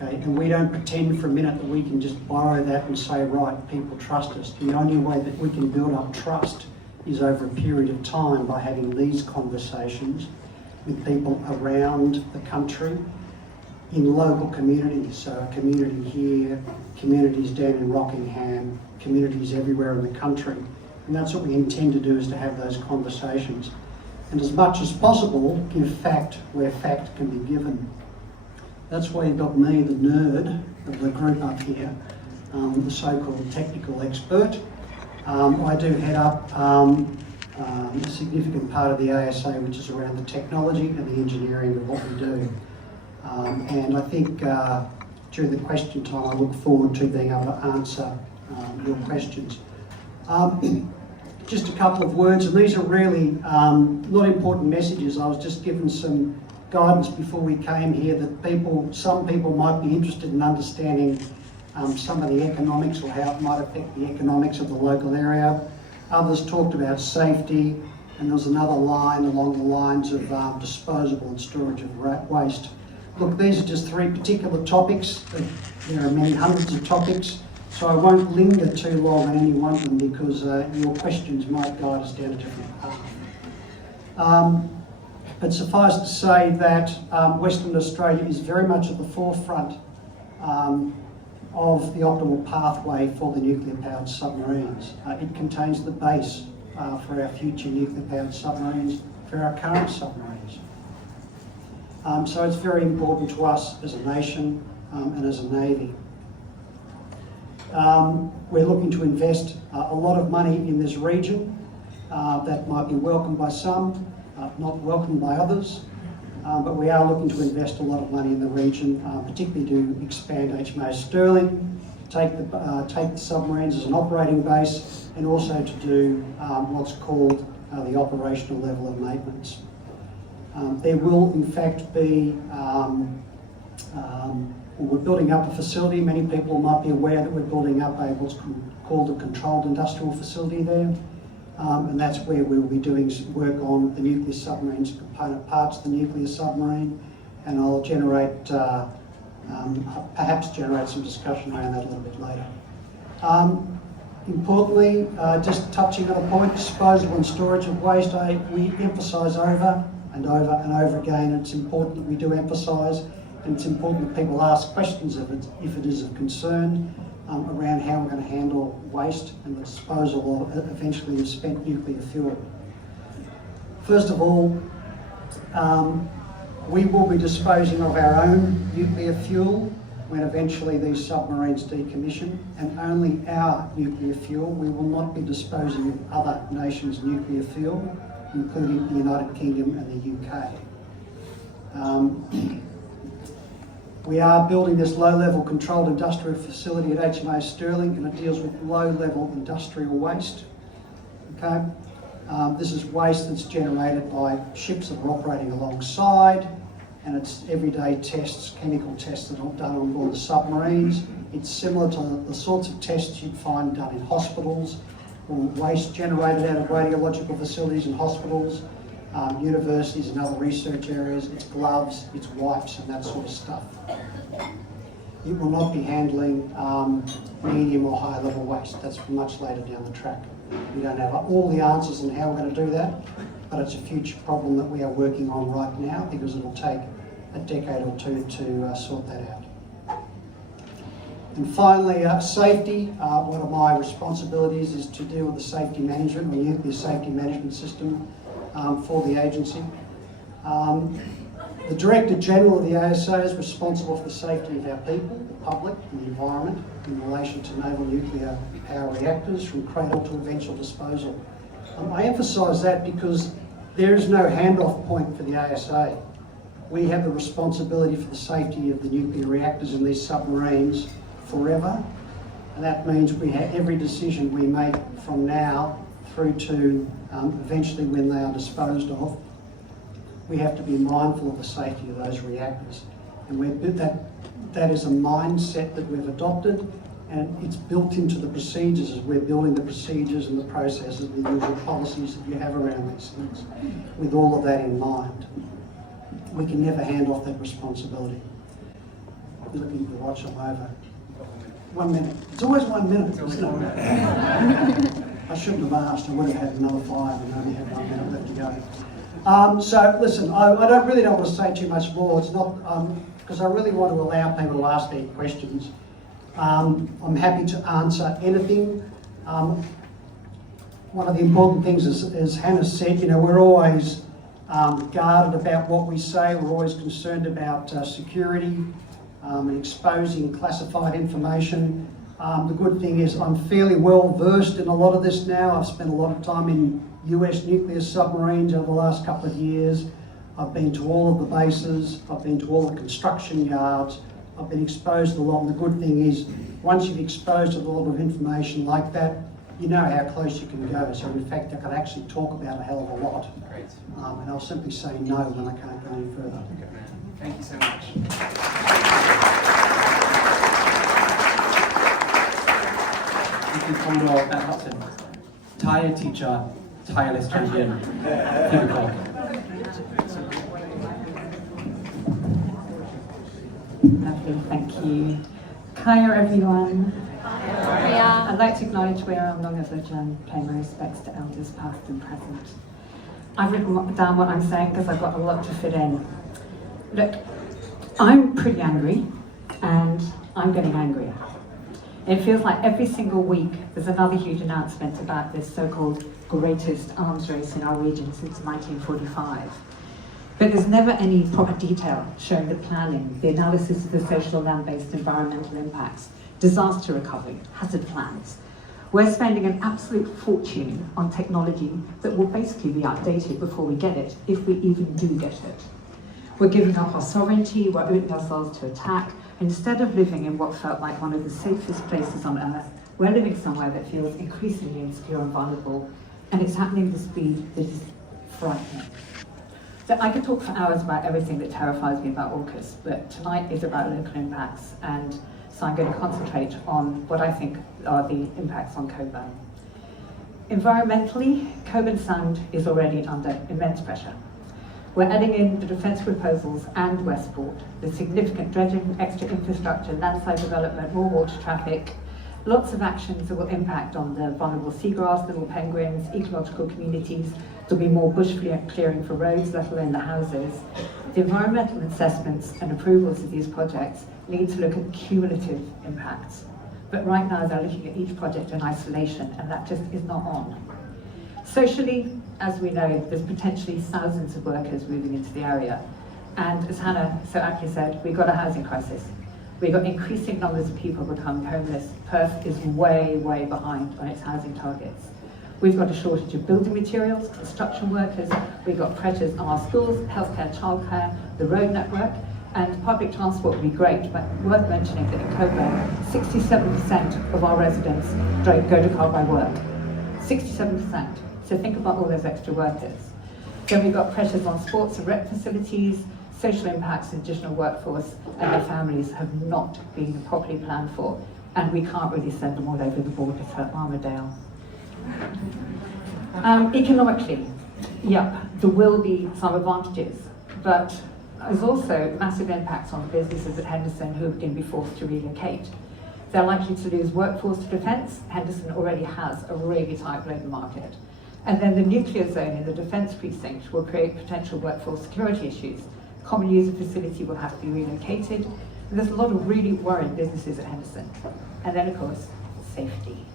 Okay? And we don't pretend for a minute that we can just borrow that and say, right, people trust us. The only way that we can build up trust is over a period of time by having these conversations with people around the country in local communities. So a community here, communities down in Rockingham, communities everywhere in the country. And that's what we intend to do, is to have those conversations. And as much as possible, give fact where fact can be given. That's why you've got me, the nerd of the group up here, the so-called technical expert. I do head up a significant part of the ASA, which is around the technology and the engineering of what we do. And I think during the question time, I look forward to being able to answer your questions. Just a couple of words, and these are really not important messages. I was just given some guidance before we came here that some people might be interested in understanding some of the economics, or how it might affect the economics of the local area. Others talked about safety, and there was another line along the lines of disposable and storage of waste. Look, these are just three particular topics. There are many hundreds of topics, so I won't linger too long on any one of them, because your questions might guide us down a different path. But suffice to say that Western Australia is very much at the forefront of the optimal pathway for the nuclear-powered submarines. It contains the base for our future nuclear-powered submarines, for our current submarines. So it's very important to us as a nation and as a Navy. We're looking to invest a lot of money in this region. That might be welcomed by some, not welcomed by others. But we are looking to invest a lot of money in the region, particularly to expand HMAS Stirling, take the submarines as an operating base, and also to do what's called the operational level of maintenance. There will in fact be, we're building up a facility. Many people might be aware that we're building up what's called a controlled industrial facility there. And that's where we will be doing work on the nuclear submarines, component parts of the nuclear submarine, and I'll perhaps generate some discussion around that a little bit later. Importantly, just touching on a point, disposal and storage of waste, we emphasise over and over and over again. It's important that we do emphasise, and it's important that people ask questions of it if it is of concern. Around how we're going to handle waste and the disposal of eventually the spent nuclear fuel. First of all, we will be disposing of our own nuclear fuel when eventually these submarines decommission, and only our nuclear fuel. We will not be disposing of other nations' nuclear fuel, including the United Kingdom and the UK. We are building this low-level controlled industrial facility at HMAS Stirling, and it deals with low-level industrial waste. Okay, this is waste that's generated by ships that are operating alongside, and it's everyday tests, chemical tests that are done on board the submarines. It's similar to the sorts of tests you'd find done in hospitals, or waste generated out of radiological facilities in hospitals, universities and other research areas. It's gloves, it's wipes and that sort of stuff. It will not be handling medium or high level waste. That's much later down the track. We don't have all the answers on how we're going to do that, but it's a future problem that we are working on right now, because it'll take a decade or two to sort that out. And finally, safety. One of my responsibilities is to deal with the safety management, the nuclear safety management system for the agency. The Director General of the ASA is responsible for the safety of our people, the public and the environment in relation to naval nuclear power reactors from cradle to eventual disposal. I emphasise that because there is no handoff point for the ASA. We have the responsibility for the safety of the nuclear reactors in these submarines forever, and that means we have every decision we make from now through to eventually when they are disposed of. We have to be mindful of the safety of those reactors, and that is a mindset that we've adopted, and it's built into the procedures as we're building the procedures and the processes and the usual policies that you have around these things. With all of that in mind, we can never hand off that responsibility. You're looking at the watch, I'm over. 1 minute. It's always 1 minute, isn't it? I shouldn't have asked. I would have had another 5 and only had 1 minute left to go. So listen, I really don't want to say too much more. It's not because I really want to allow people to ask their questions. I'm happy to answer anything. One of the important things is, as Hannah said, we're always guarded about what we say. We're always concerned about security and exposing classified information. The good thing is I'm fairly well versed in a lot of this now. I've spent a lot of time in US nuclear submarines over the last couple of years. I've been to all of the bases. I've been to all the construction yards. I've been exposed to a lot. The good thing is, once you've exposed to a lot of information like that, you know how close you can go. So in fact, I can actually talk about a hell of a lot. Great. And I'll simply say no when I can't go any further. Okay. Thank you so much. Thank you, Commodore Matt Hudson. Tired teacher, tireless champion, Phoebe Corke. Lovely, thank you. Hiya everyone. Hiya. I'd like to acknowledge where I'm long as a Jen, pay my respects to elders past and present. I've written down what I'm saying because I've got a lot to fit in. Look, I'm pretty angry and I'm getting angrier. It feels like every single week there's another huge announcement about this so-called greatest arms race in our region since 1945. But there's never any proper detail showing the planning, the analysis of the social land-based environmental impacts, disaster recovery, hazard plans. We're spending an absolute fortune on technology that will basically be outdated before we get it, if we even do get it. We're giving up our sovereignty, we're opening ourselves to attack, and instead of living in what felt like one of the safest places on earth, we're living somewhere that feels increasingly insecure and vulnerable, and it's happening at a speed that is frightening. So I could talk for hours about everything that terrifies me about AUKUS, but tonight is about local impacts, and so I'm going to concentrate on what I think are the impacts on Cockburn. Environmentally, Cockburn Sound is already under immense pressure. We're adding in the defence proposals and Westport, the significant dredging, extra infrastructure, landside development, more water traffic, lots of actions that will impact on the vulnerable seagrass, little penguins, ecological communities. There'll be more bush clearing for roads, let alone the houses. The environmental assessments and approvals of these projects need to look at cumulative impacts. But right now they're looking at each project in isolation, and that just is not on. Socially, as we know, there's potentially thousands of workers moving into the area. And as Hannah so aptly said, we've got a housing crisis. We've got increasing numbers of people becoming homeless. Perth is way, way behind on its housing targets. We've got a shortage of building materials, construction workers. We've got pressures on our schools, healthcare, childcare, the road network, and public transport would be great, but worth mentioning that in Cockburn, 67% of our residents go to car by work. 67%. So think about all those extra workers. Then we've got pressures on sports and rec facilities, social impacts and additional workforce, and their families have not been properly planned for, and we can't really send them all over the border to Armadale. Economically, yep, there will be some advantages, but there's also massive impacts on the businesses at Henderson who have been forced to relocate. They're likely to lose workforce to defence. Henderson already has a really tight labour market. And then the nuclear zone in the defence precinct will create potential workforce security issues. Common user facility will have to be relocated. And there's a lot of really worried businesses at Henderson. And then, of course, safety.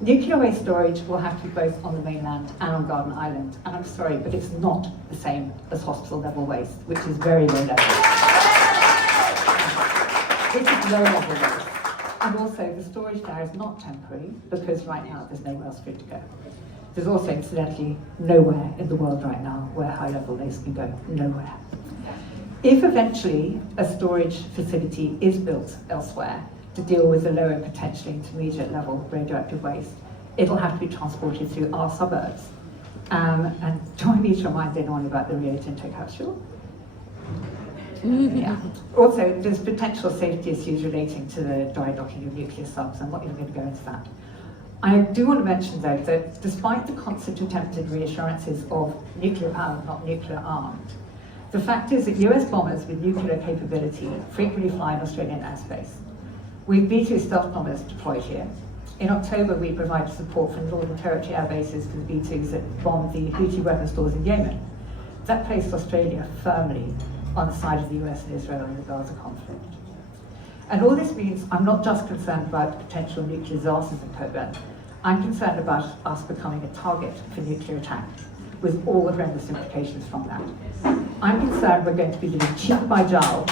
Nuclear waste storage will have to be both on the mainland and on Garden Island. And I'm sorry, but it's not the same as hospital level waste, which is very low level. This is low level waste. And also, the storage there is not temporary, because right now there's nowhere else for it to go. There's also, incidentally, nowhere in the world right now where high-level waste can go. Nowhere. If eventually a storage facility is built elsewhere to deal with the lower, potentially intermediate level radioactive waste, it'll have to be transported through our suburbs. And do I need to remind anyone about the Rio Tinto capsule? Yeah. Also, there's potential safety issues relating to the dry docking of nuclear subs. I'm not even going to go into that. I do want to mention, though, that despite the constant attempted reassurances of nuclear power, not nuclear armed, the fact is that US bombers with nuclear capability frequently fly in Australian airspace. We have B-2 stealth bombers deployed here. In October, we provided support for Northern Territory air bases for the B-2s that bombed the Houthi weapon stores in Yemen. That placed Australia firmly on the side of the US and Israel in the Gaza conflict. And all this means I'm not just concerned about potential nuclear disasters in Cockburn. I'm concerned about us becoming a target for nuclear attack, with all the horrendous implications from that. I'm concerned we're going to be living cheek by jowl.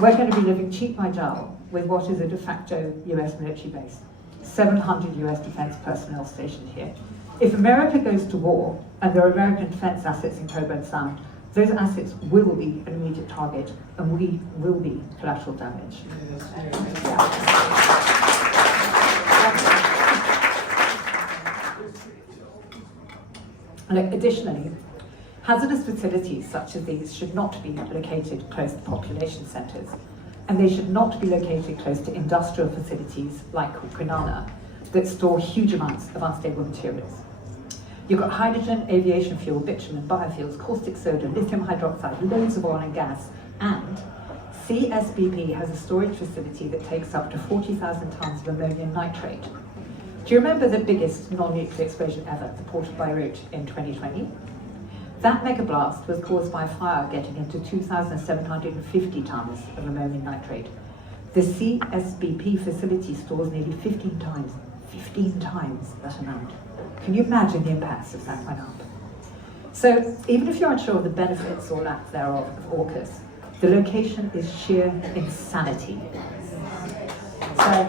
We're going to be living cheek by jowl with what is a de facto US military base. 700 US defence personnel stationed here. If America goes to war, and there are American defence assets in Cockburn Sound, those assets will be an immediate target, and we will be collateral damage. Additionally, hazardous facilities such as these should not be located close to population centres, and they should not be located close to industrial facilities like Kwinana that store huge amounts of unstable materials. You've got hydrogen, aviation fuel, bitumen, biofuels, caustic soda, lithium hydroxide, loads of oil and gas, and CSBP has a storage facility that takes up to 40,000 tonnes of ammonium nitrate. Do you remember the biggest non-nuclear explosion ever, the Port of Beirut in 2020? That megablast was caused by a fire getting into 2,750 tonnes of ammonium nitrate. The CSBP facility stores nearly 15 times that amount. Can you imagine the impacts if that went up? So even if you're unsure of the benefits or lack thereof of AUKUS, the location is sheer insanity. So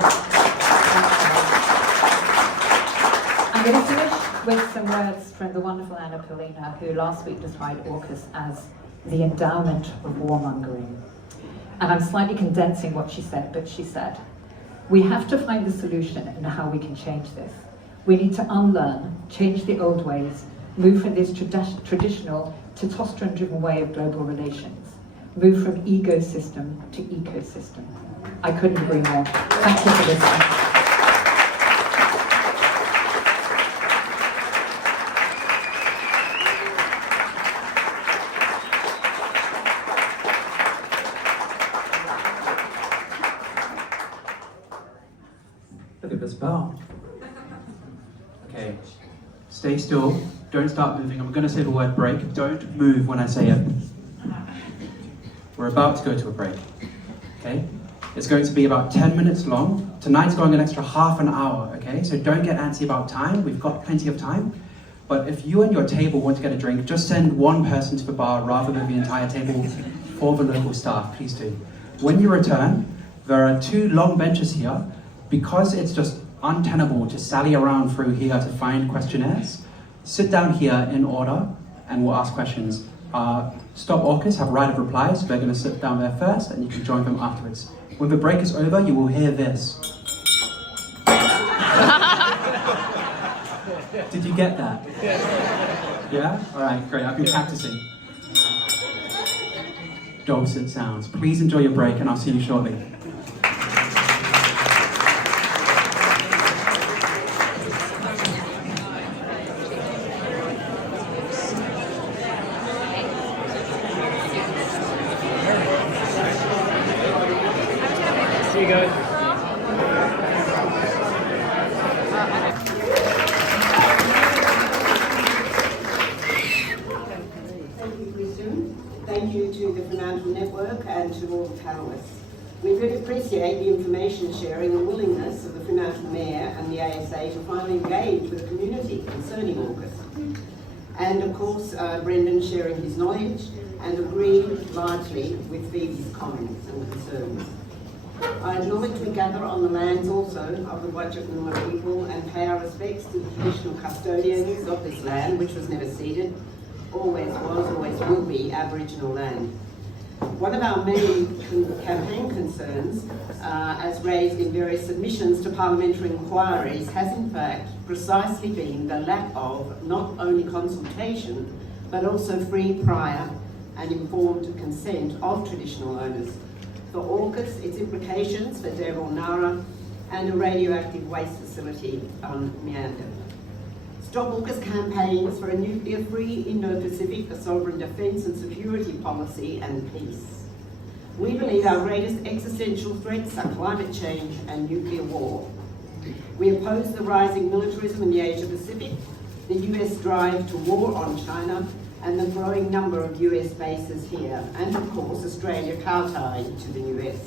I'm going to finish with some words from the wonderful Anna Paulina, who last week described AUKUS as the endowment of warmongering. And I'm slightly condensing what she said, but she said, we have to find the solution in how we can change this. We need to unlearn, change the old ways, move from this traditional testosterone-driven way of global relations, move from ecosystem to ecosystem. I couldn't agree more. Thank you for listening. Look at this bell. Okay, stay still, don't start moving. I'm going to say the word break. Don't move when I say it. We're about to go to a break, okay? It's going to be about 10 minutes long. Tonight's going an extra half an hour, okay? So don't get antsy about time. We've got plenty of time. But if you and your table want to get a drink, just send one person to the bar rather than the entire table for the local staff, please do. When you return, there are 2 long benches here. Because it's just untenable to sally around through here to find questionnaires, sit down here in order and we'll ask questions. Stop AUKUS have right of reply, so they're going to sit down there first and you can join them afterwards. When the break is over, you will hear this. Did you get that? Yeah? Alright, great, I've been practicing. Dulcet sounds. Please enjoy your break and I'll see you shortly. Thank you to the Fremantle Network and to all the panellists. We really appreciate the information sharing and willingness of the Fremantle Mayor and the ASA to finally engage with the community concerning AUKUS. And of course, Brendan sharing his knowledge and agreeing largely with Phoebe's comments and concerns. I acknowledge we gather on the lands also of the Whadjuk Noongar people and pay our respects to the traditional custodians of this land, which was never ceded, always was, always will be Aboriginal land. One of our many campaign concerns, as raised in various submissions to parliamentary inquiries, has in fact precisely been the lack of not only consultation, but also free, prior and informed consent of traditional owners for AUKUS, its implications for Derral Nara and a radioactive waste facility on Meander. Stop AUKUS campaigns for a nuclear-free Indo-Pacific, a sovereign defence and security policy and peace. We believe our greatest existential threats are climate change and nuclear war. We oppose the rising militarism in the Asia-Pacific, the US drive to war on China, and the growing number of US bases here, and of course Australia kowtowing to the US.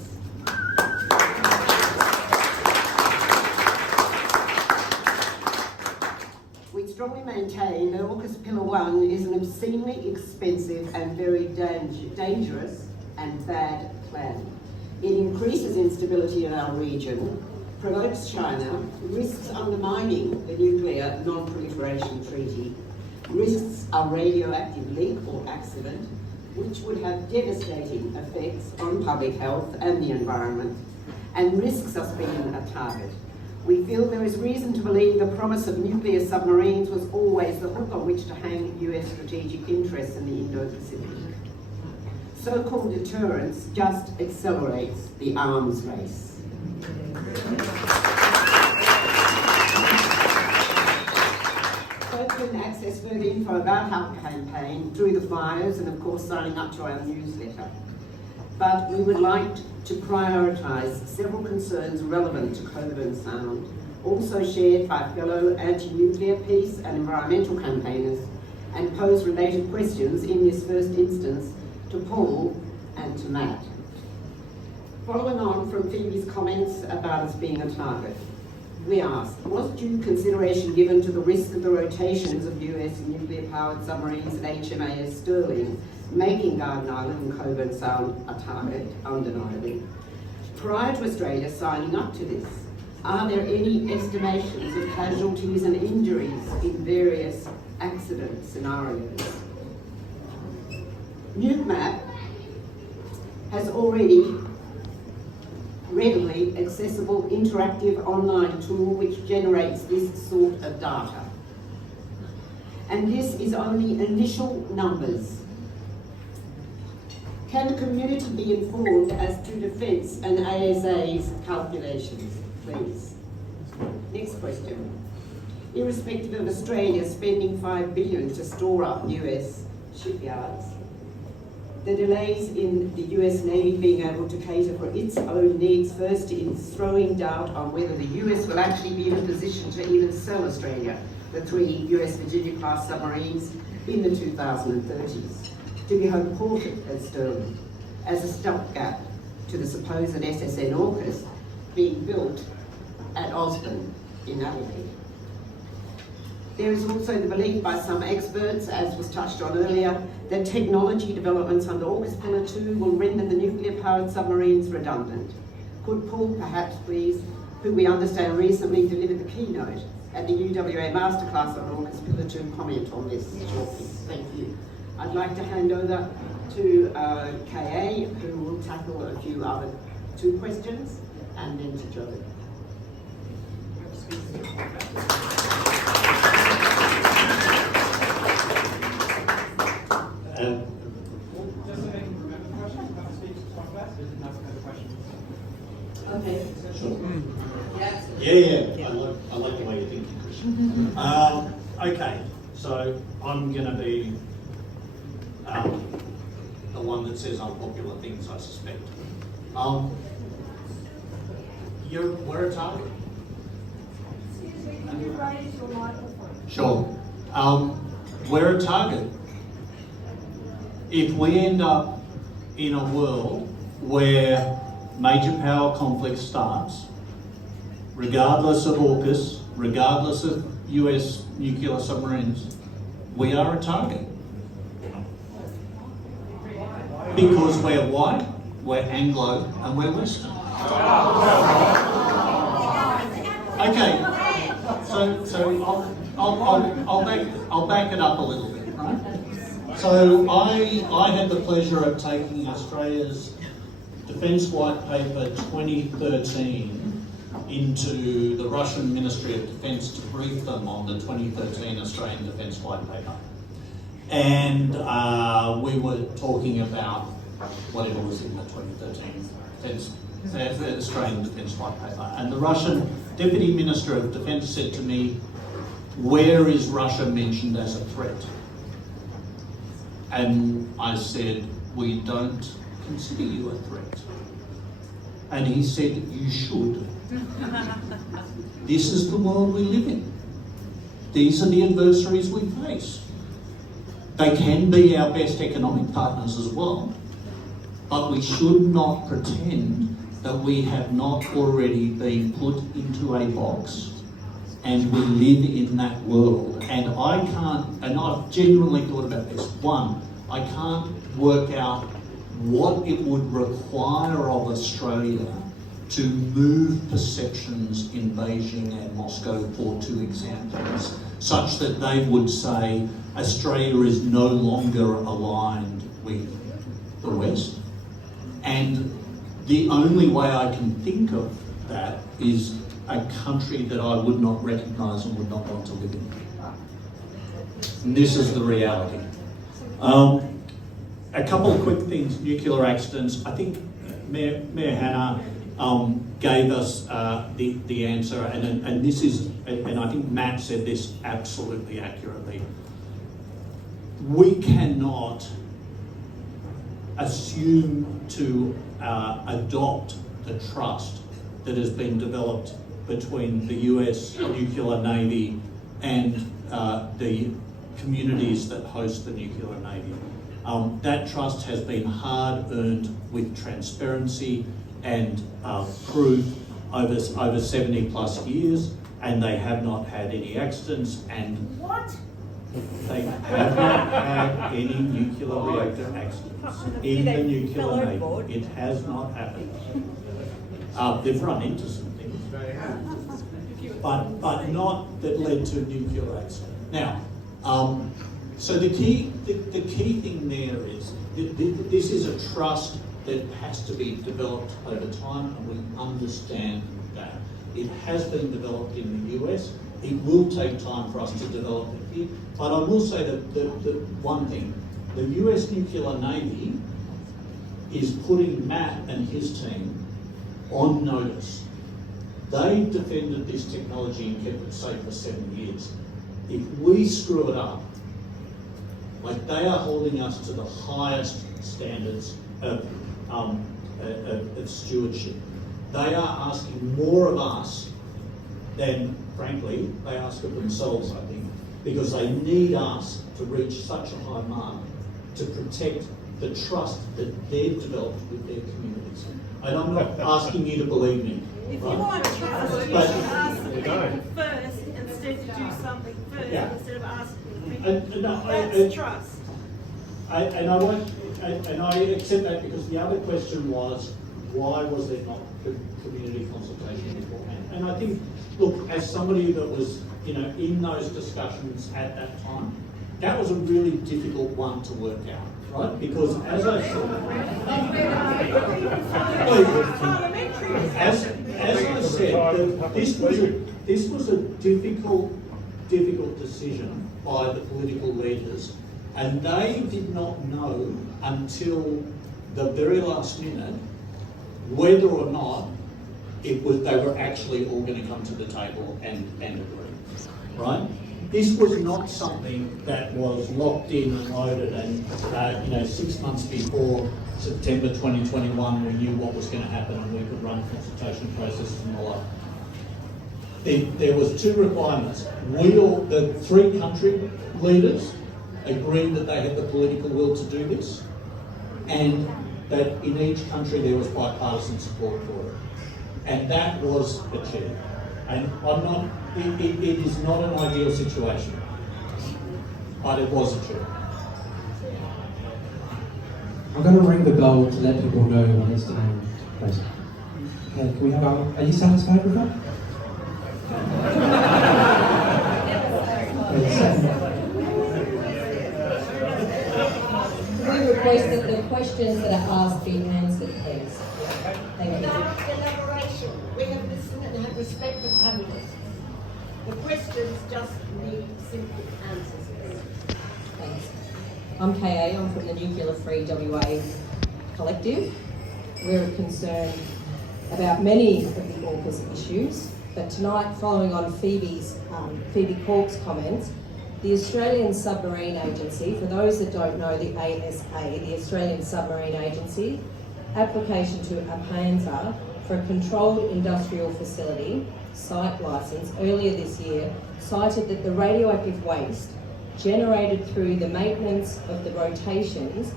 We strongly maintain that AUKUS Pillar 1 is an obscenely expensive and very dangerous and bad plan. It increases instability in our region, provokes China, risks undermining the nuclear non-proliferation treaty, risks a radioactive leak or accident, which would have devastating effects on public health and the environment, and risks us being a target. We feel there is reason to believe the promise of nuclear submarines was always the hook on which to hang US strategic interests in the Indo-Pacific. So-called deterrence just accelerates the arms race. Folks can access further info about our campaign through the flyers and of course signing up to our newsletter. But we would like to prioritise several concerns relevant to Cockburn Sound, also shared by fellow anti-nuclear peace and environmental campaigners, and pose related questions in this first instance to Paul and to Matt. Following on from Phoebe's comments about us being a target, we asked, was due consideration given to the risk of the rotations of US nuclear-powered submarines at HMAS Sterling, making Garden Island and Cockburn Sound a target, undeniably? Prior to Australia signing up to this, are there any estimations of casualties and injuries in various accident scenarios? NukeMap has already readily accessible interactive online tool which generates this sort of data. And this is only initial numbers. Can the community be informed as to Defence and ASA's calculations, please? Next question. Irrespective of Australia spending $5 billion to store up US shipyards, the delays in the US Navy being able to cater for its own needs first is throwing doubt on whether the US will actually be in a position to even sell Australia the 3 US Virginia-class submarines in the 2030s, to be home ported at Sterling as a stopgap to the supposed SSN AUKUS being built at Osborne in Adelaide. There is also the belief by some experts, as was touched on earlier, that technology developments under AUKUS Pillar 2 will render the nuclear-powered submarines redundant. Could Paul perhaps please, who we understand recently delivered the keynote at the UWA Masterclass on AUKUS Pillar 2, comment on this shortly? Thank you. I'd like to hand over to KA, who will tackle a few other 2 questions, and then to Joe. Okay. Sure. Yeah. I like the way you're thinking, Christian. Okay, so I'm going to be the one that says unpopular things, I suspect. We're a target. Can you raise your microphone? Sure. We're a target. If we end up in a world where major power conflict starts, regardless of AUKUS, regardless of US nuclear submarines, we are a target. Because we're white, we're Anglo, and we're Western. Okay, so I'll back it up a little bit, right? So I had the pleasure of taking Australia's Defence White Paper 2013 into the Russian Ministry of Defence to brief them on the 2013 Australian Defence White Paper. And we were talking about whatever was in the 2013 Australian Defence White Paper. And the Russian Deputy Minister of Defence said to me, "Where is Russia mentioned as a threat?" And I said, "We don't consider you a threat." And he said, "You should. This is the world we live in. These are the adversaries we face. They can be our best economic partners as well, but we should not pretend that we have not already been put into a box and we live in that world." And I can't, and I've genuinely thought about this. One, I can't work out what it would require of Australia to move perceptions in Beijing and Moscow, for 2 examples, such that they would say Australia is no longer aligned with the West. And the only way I can think of that is a country that I would not recognise and would not want to live in. And this is the reality. A couple of quick things, nuclear accidents. I think Mayor Hannah gave us the answer, and this is, and I think Matt said this absolutely accurately. We cannot assume to adopt the trust that has been developed between the US nuclear navy and the communities that host the nuclear navy. That trust has been hard earned with transparency and proof over 70 plus years, and they have not had any accidents, and What? they have not had any nuclear reactor accidents in the nuclear navy. It has not happened. They've run into some things, but not that led to nuclear accident. Now, so the key thing there is this is a trust that has to be developed over time, and we understand that. It has been developed in the US. It will take time for us to develop it here. But I will say that the one thing, the US nuclear navy is putting Matt and his team on notice. They defended this technology and kept it safe for 7 years. If we screw it up, like they are holding us to the highest standards of stewardship. They are asking more of us than, frankly, they ask of themselves, I think, because they need us to reach such a high mark to protect the trust that they've developed with their communities. And I'm not asking you to believe me. If right? you want trust, you should ask the people first instead to do something first instead of asking people. That's trust. And I accept that, because the other question was, why was there not community consultation beforehand? And I think, look, as somebody that was, in those discussions at that time, that was a really difficult one to work out, right? Because as I said, this was a difficult decision by the political leaders, and they did not know until the very last minute whether or not they were actually all going to come to the table and agree, right? This was not something that was locked in and loaded, and 6 months before September 2021 we knew what was going to happen and we could run consultation processes and all that. There was two requirements. The three country leaders agreed that they had the political will to do this, and that in each country there was bipartisan support for it. And that was achieved. And it is not an ideal situation, but it was achieved. I'm going to ring the bell to let people know when it's time. Please. Okay, can we have are you satisfied with that? We request that the questions that are asked be answered, please. Thank you. Without elaboration, we have listened and have respect for panelists. The questions just need simple answers, please. Thanks. I'm KA, I'm from the Nuclear Free WA Collective. We're concerned about many of the AUKUS issues, but tonight, following on Phoebe Corke's comments, the Australian Submarine Agency, for those that don't know the ASA, the Australian Submarine Agency, application to APANSA for a controlled industrial facility site licence earlier this year cited that the radioactive waste generated through the maintenance of the rotations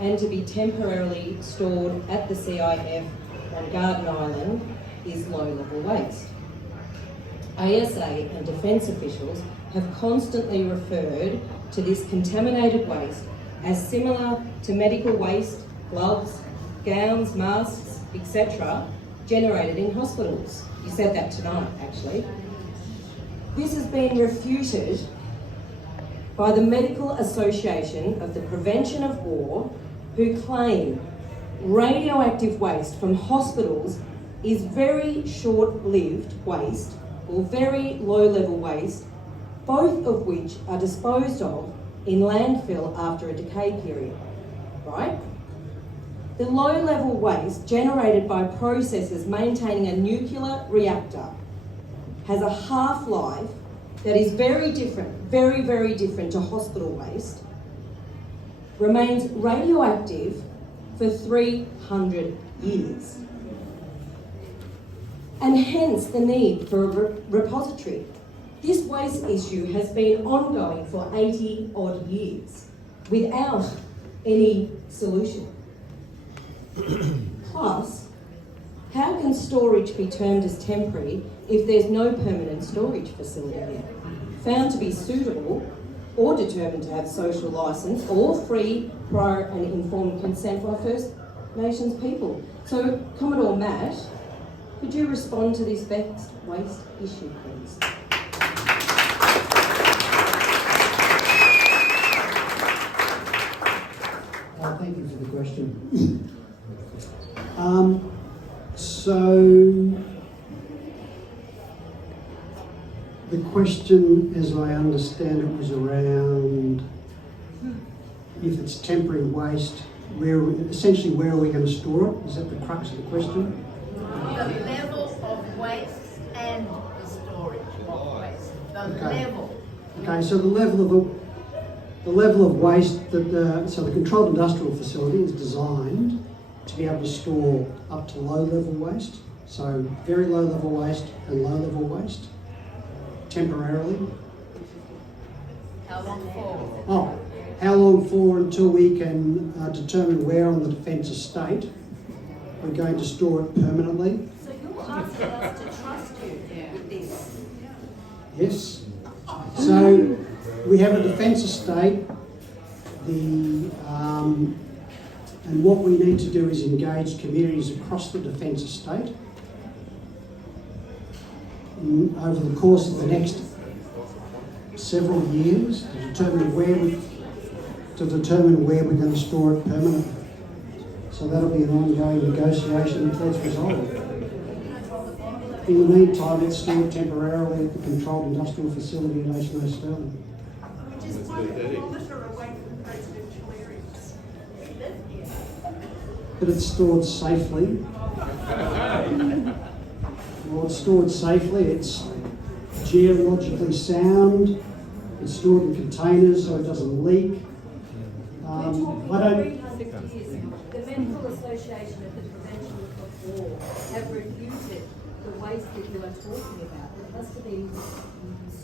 and to be temporarily stored at the CIF on Garden Island is low-level waste. ASA and defence officials have constantly referred to this contaminated waste as similar to medical waste, gloves, gowns, masks, etc., generated in hospitals. You said that tonight, actually. This has been refuted by the Medical Association of the Prevention of War, who claim radioactive waste from hospitals is very short-lived waste or very low-level waste, both of which are disposed of in landfill after a decay period, right? The low-level waste generated by processes maintaining a nuclear reactor has a half-life that is very different, very, very different to hospital waste, remains radioactive for 300 years. And hence the need for a repository. This waste issue has been ongoing for 80 odd years without any solution. Plus, how can storage be termed as temporary if there's no permanent storage facility here, found to be suitable or determined to have social licence or free, prior and informed consent by First Nations people? So, Commodore Matt, could you respond to this vexed waste issue, please? Thank you for the question. So the question, as I understand it, was around if it's temporary waste, where are we going to store it? Is that the crux of the question? The level of waste and the storage of waste. The level. Okay, so the level of waste that so the controlled industrial facility is designed to be able to store up to low level waste, so very low level waste and low level waste temporarily. How long for? Oh, how long for until we can determine where on the defence estate we're going to store it permanently? So you're asking us to trust you with this? Yes. So we have a defence estate. And what we need to do is engage communities across the defence estate over the course of the next several years to determine where we're going to store it permanently. So that'll be an ongoing negotiation until it's resolved. In the meantime, it's stored temporarily at the controlled industrial facility in Ocean Sterling. We're just 1 kilometre away from residential areas. But it's stored safely. Well, it's stored safely, it's geologically sound, it's stored in containers so it doesn't leak. The Medical Association of the Prevention of War have refuted the waste that you are talking about. It has to be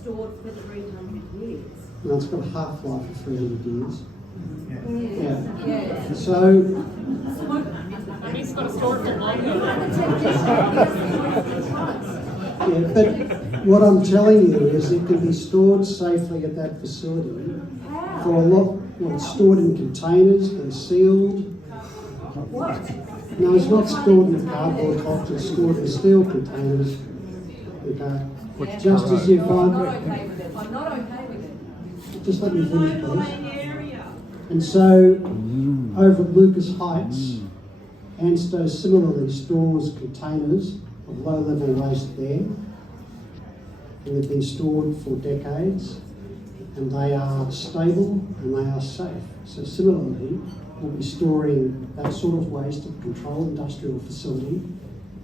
stored for 300 years. No, it's got a half-life of 300 years. Yeah. Yeah. So He's got to store it for longer. yeah, but what I'm telling you is it can be stored safely at that facility for a lot. Well, it's stored in containers, they're sealed. What? No, it's not stored in a cardboard box, it's stored in steel containers. Okay. Just as you I'm find. not okay with it. I'm not okay with it. Just let me finish, please. And so, over at Lucas Heights, Ansto similarly stores containers of low-level waste there, and they've been stored for decades, and they are stable and they are safe. So similarly, we'll be storing that sort of waste at a controlled industrial facility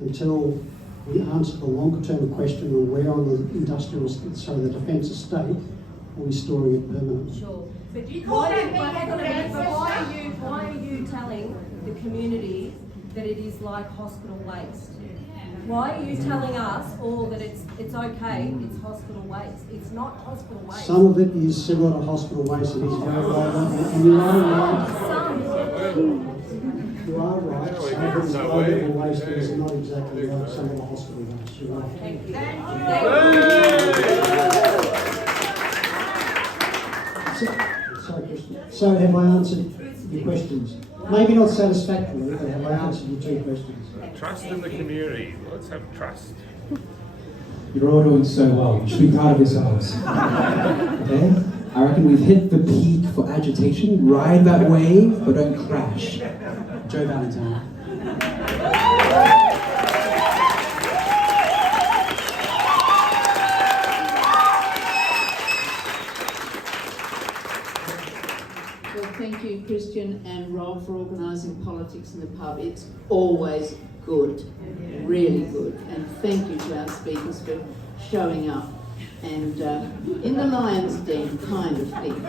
until we answer the longer-term question on where on the industrial, so the defence estate, we'll be storing it permanently. Sure. But You call that why are you telling the community that it is like hospital waste? Why are you telling us all that it's okay, it's hospital waste? It's not hospital waste. Some of it is similar to hospital waste, it is very low level, and you are right. You are right, some of it is low level waste, but it's not exactly like some of the hospital waste, you're right. Thank you. Sorry, Christian. So have I answered your questions? Maybe not satisfactorily, but have I answered your 2 questions? Trust in the community. Let's have trust. You're all doing so well. You should be proud of yourselves. Okay? I reckon we've hit the peak for agitation. Ride that wave, but don't crash. Joe Valentine. Well, thank you, Christian and Rob, for organising politics in the pub. It's always good, really good. And thank you to our speakers for showing up and in the lion's den kind of thing.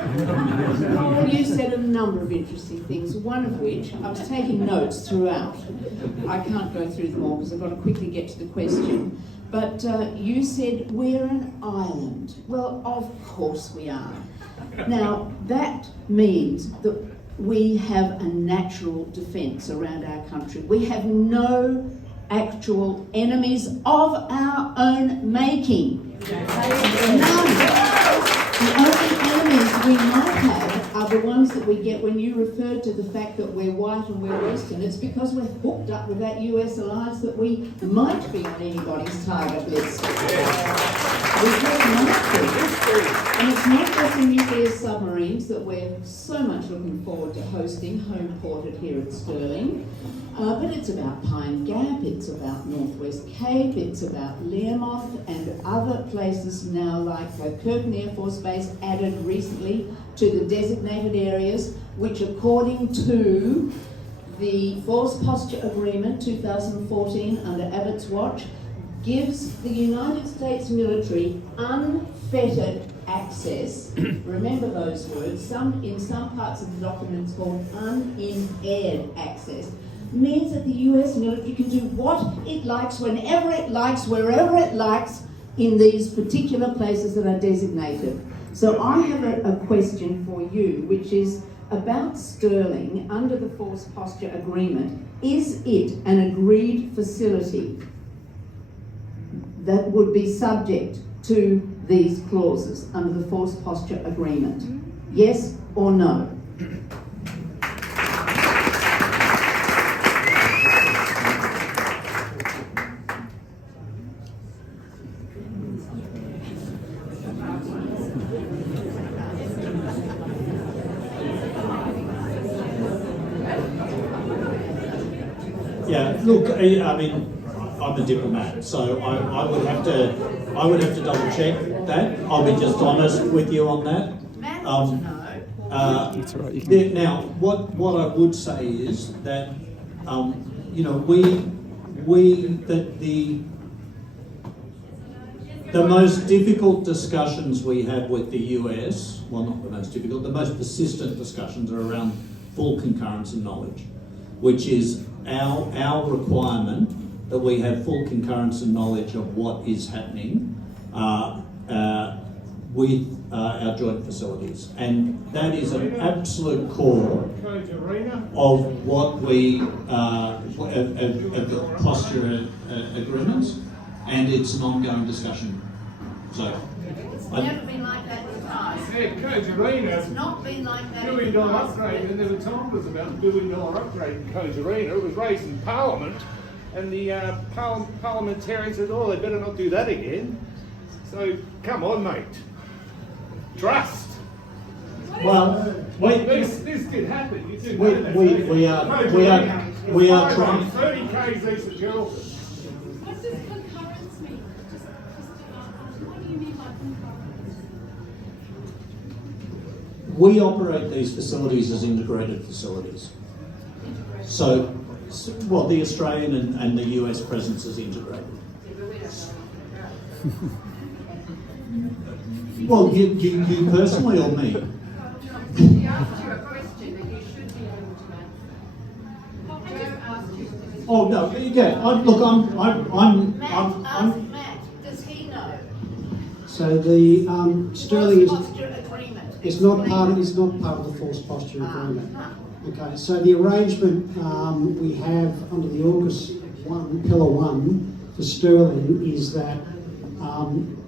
You said a number of interesting things, one of which, I was taking notes throughout. I can't go through them all because I've got to quickly get to the question. But you said we're an island. Well, of course we are. Now, that means that we have a natural defence around our country. We have no actual enemies of our own making. None. The only enemies we might have are the ones that we get when you referred to the fact that we're white and we're Western. It's because we're hooked up with that US alliance that we might be on anybody's target list. We just might be. And it's not just the nuclear submarines that we're so much looking forward to hosting, home ported here at Stirling. But it's about Pine Gap, it's about Northwest Cape, it's about Learmonth and other places now like Kirton Air Force Base added recently to the designated areas, which according to the Force Posture Agreement 2014 under Abbott's watch, gives the United States military unfettered access, remember those words, in some parts of the document it's called unimpaired access, means that the US military can do what it likes, whenever it likes, wherever it likes, in these particular places that are designated. So I have a question for you, which is about Stirling under the Force Posture Agreement. Is it an agreed facility that would be subject to these clauses under the Force Posture Agreement? Yes or no? Yeah, look, I mean, I'm a diplomat, so I would have to double check that. I'll be just honest with you on that. Now, what I would say is that you know, the most difficult discussions we have with the US, well, not the most difficult, the most persistent discussions are around full concurrence and knowledge, which is our requirement that we have full concurrence and knowledge of what is happening with our joint facilities. And that is an absolute core of what we, of the posture agreements, and it's an ongoing discussion. So, it's never been like that in the past. Yeah, Codes Arena. It's not been like that in $1 the billion past. upgrade, and there were times about $1 billion upgrade in Codes Arena. It was raised in Parliament, and the parliamentarians said, oh, they better not do that again. So, come on, mate. Trust. well, This did happen. You did know that. we are trying. 30 k's east of Kelvin. What does concurrence mean? What do you mean by concurrence? We operate these facilities as integrated facilities. So, well, the Australian and the US presence is integrated. Well, you personally or me? He asked you a question that you should be able to answer. Joe asked you. Oh no, yeah. Matt, does he know? So the Stirling Force Posture Agreement. is not part of the Force Posture Agreement. Okay, so the arrangement we have under the AUKUS Pillar 1 for Stirling is that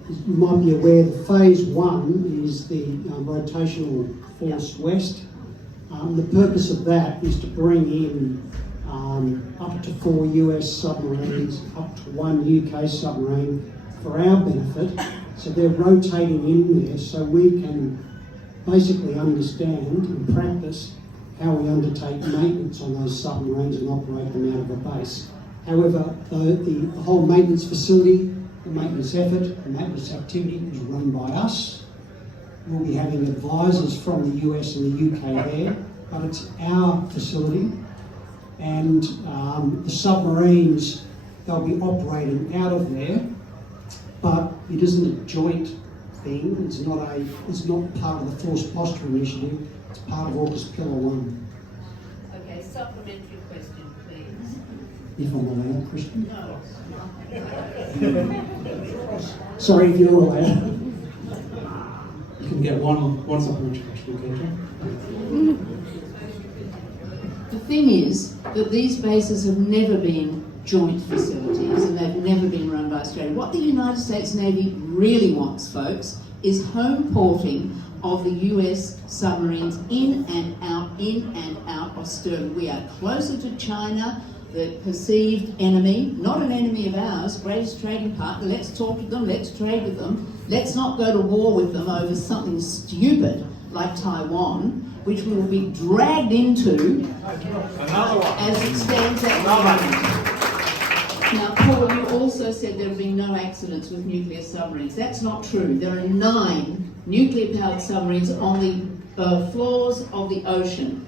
you might be aware that Phase 1 is the rotational force west. The purpose of that is to bring in up to 4 US submarines, up to 1 UK submarine for our benefit. So they're rotating in there so we can basically understand and practice how we undertake maintenance on those submarines and operate them out of a base. However, the whole maintenance facility, the maintenance effort, the maintenance activity is run by us. We'll be having advisors from the US and the UK there, but it's our facility. And the submarines, they'll be operating out of there, but it isn't a joint thing. It's not part of the Force Posture Initiative. It's part of AUKUS Pillar 1. Okay, supplementary question, please. if I'm allowed, Christian. Sorry, if you're allowed. You can get one supplementary question, okay? The thing is that these bases have never been joint facilities and they've never been run by Australia. What the United States Navy really wants, folks, is home porting of the US submarines in and out of Stirling. We are closer to China, the perceived enemy, not an enemy of ours, greatest trading partner. Let's talk to them, let's trade with them. Let's not go to war with them over something stupid like Taiwan, which we will be dragged into as it stands at the moment. Now, Paul, you also said there have been no accidents with nuclear submarines. That's not true. There are 9 nuclear-powered submarines on the floors of the ocean.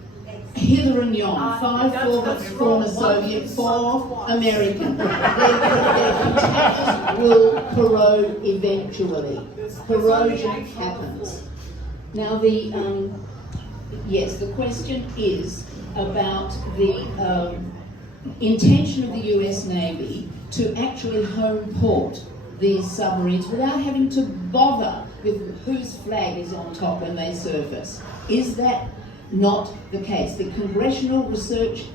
Hither and yon, 5 former Soviet, 4 American. Their containers will corrode eventually. Corrosion happens. Now, the question is about the intention of the US Navy to actually home port these submarines without having to bother with whose flag is on top when they surface. Is that not the case? The Congressional Research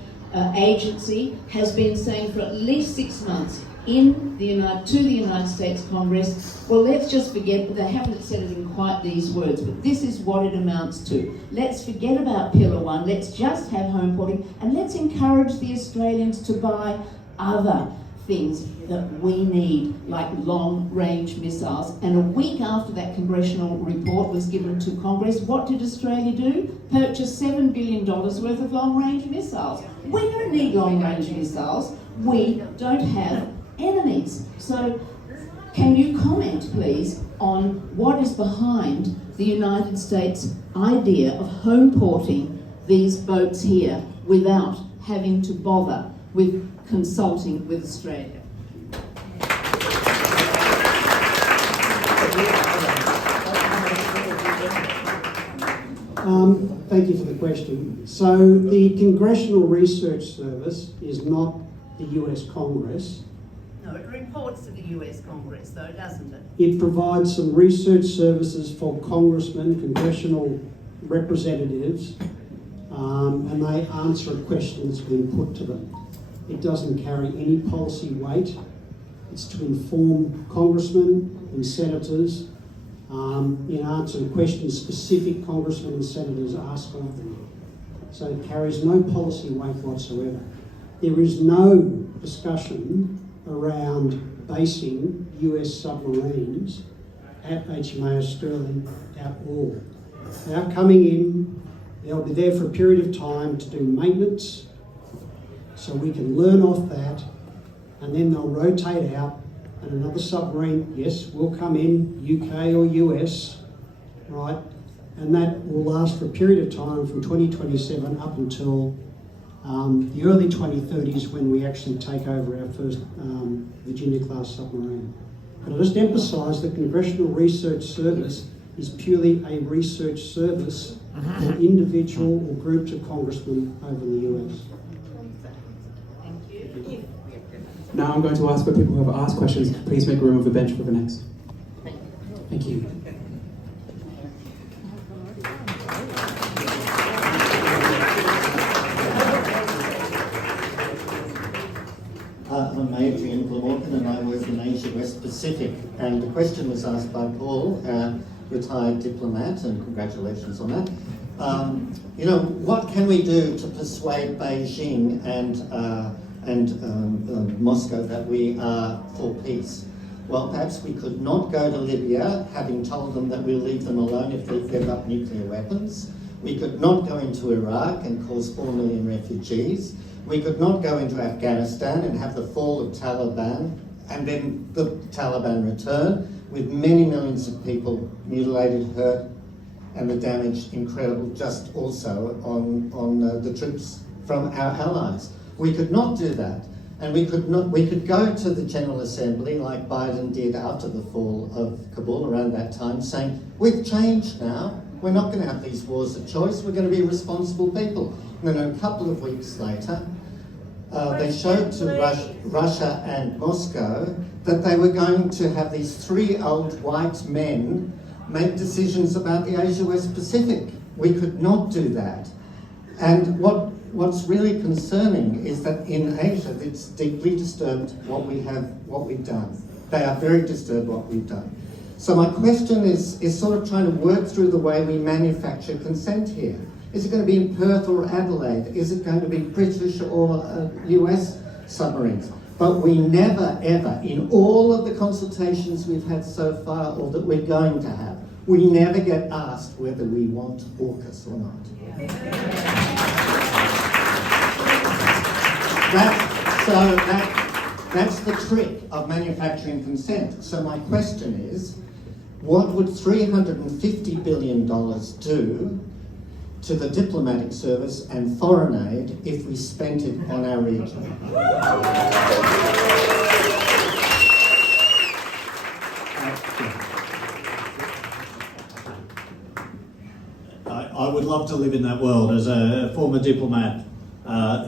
Agency has been saying for at least 6 months to the United States Congress, well, let's just forget, they haven't said it in quite these words, but this is what it amounts to. Let's forget about Pillar 1, let's just have home porting, and let's encourage the Australians to buy other things that we need, like long-range missiles. And a week after that congressional report was given to Congress, what did Australia do? Purchase $7 billion worth of long-range missiles. We don't need long-range missiles. We don't have enemies. So can you comment, please, on what is behind the United States idea of home porting these boats here without having to bother with consulting with Australia? Thank you for the question. So the Congressional Research Service is not the US Congress. No, it reports to the US Congress, though, doesn't it? It provides some research services for congressmen, congressional representatives, and they answer a question that's been put to them. It doesn't carry any policy weight. It's to inform congressmen and senators in answer to questions specific congressmen and senators ask of them. So it carries no policy weight whatsoever. There is no discussion around basing US submarines at HMAS Stirling at all. They are coming in, they'll be there for a period of time to do maintenance, so we can learn off that, and then they'll rotate out, and another submarine, yes, will come in, UK or US, right? And that will last for a period of time from 2027 up until the early 2030s, when we actually take over our first Virginia-class submarine. But I'll just emphasise the Congressional Research Service is purely a research service for individual or groups of congressmen over in the US. Now I'm going to ask for people who have asked questions, please make room on the bench for the next. Thank you. I'm Adrian Glamorgan and I work in Asia West Pacific, and the question was asked by Paul, retired diplomat, and congratulations on that. What can we do to persuade Beijing and Moscow that we are for peace? Well, perhaps we could not go to Libya, having told them that we'll leave them alone if they give up nuclear weapons. We could not go into Iraq and cause 4 million refugees. We could not go into Afghanistan and have the fall of Taliban and then the Taliban return with many millions of people mutilated, hurt, and the damage incredible just also on the troops from our allies. We could not do that. And we could go to the General Assembly like Biden did after the fall of Kabul around that time, saying, we've changed now, we're not going to have these wars of choice, we're going to be responsible people. And then a couple of weeks later, they showed to Russia and Moscow that they were going to have these 3 old white men make decisions about the Asia-West Pacific. We could not do that. And what's really concerning is that in Asia, it's deeply disturbed what we've done. They are very disturbed what we've done. So my question is sort of trying to work through the way we manufacture consent here. Is it going to be in Perth or Adelaide? Is it going to be British or US submarines? But we never, ever, in all of the consultations we've had so far, or that we're going to have, we never get asked whether we want AUKUS or not. That's the trick of manufacturing consent. So my question is, what would $350 billion do to the diplomatic service and foreign aid if we spent it on our region? I would love to live in that world as a former diplomat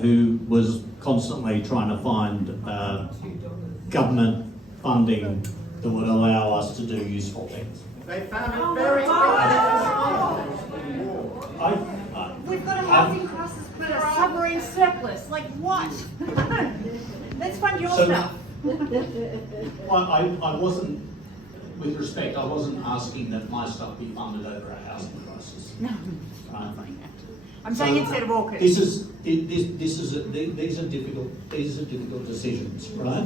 who was constantly trying to find government funding that would allow us to do useful things. They found it very We've got a housing crisis, but a submarine surplus. Like what? Let's fund your stuff. I wasn't, with respect, I wasn't asking that my stuff be funded over a housing crisis. No. Right? I'm saying instead of AUKUS. These are difficult decisions, right?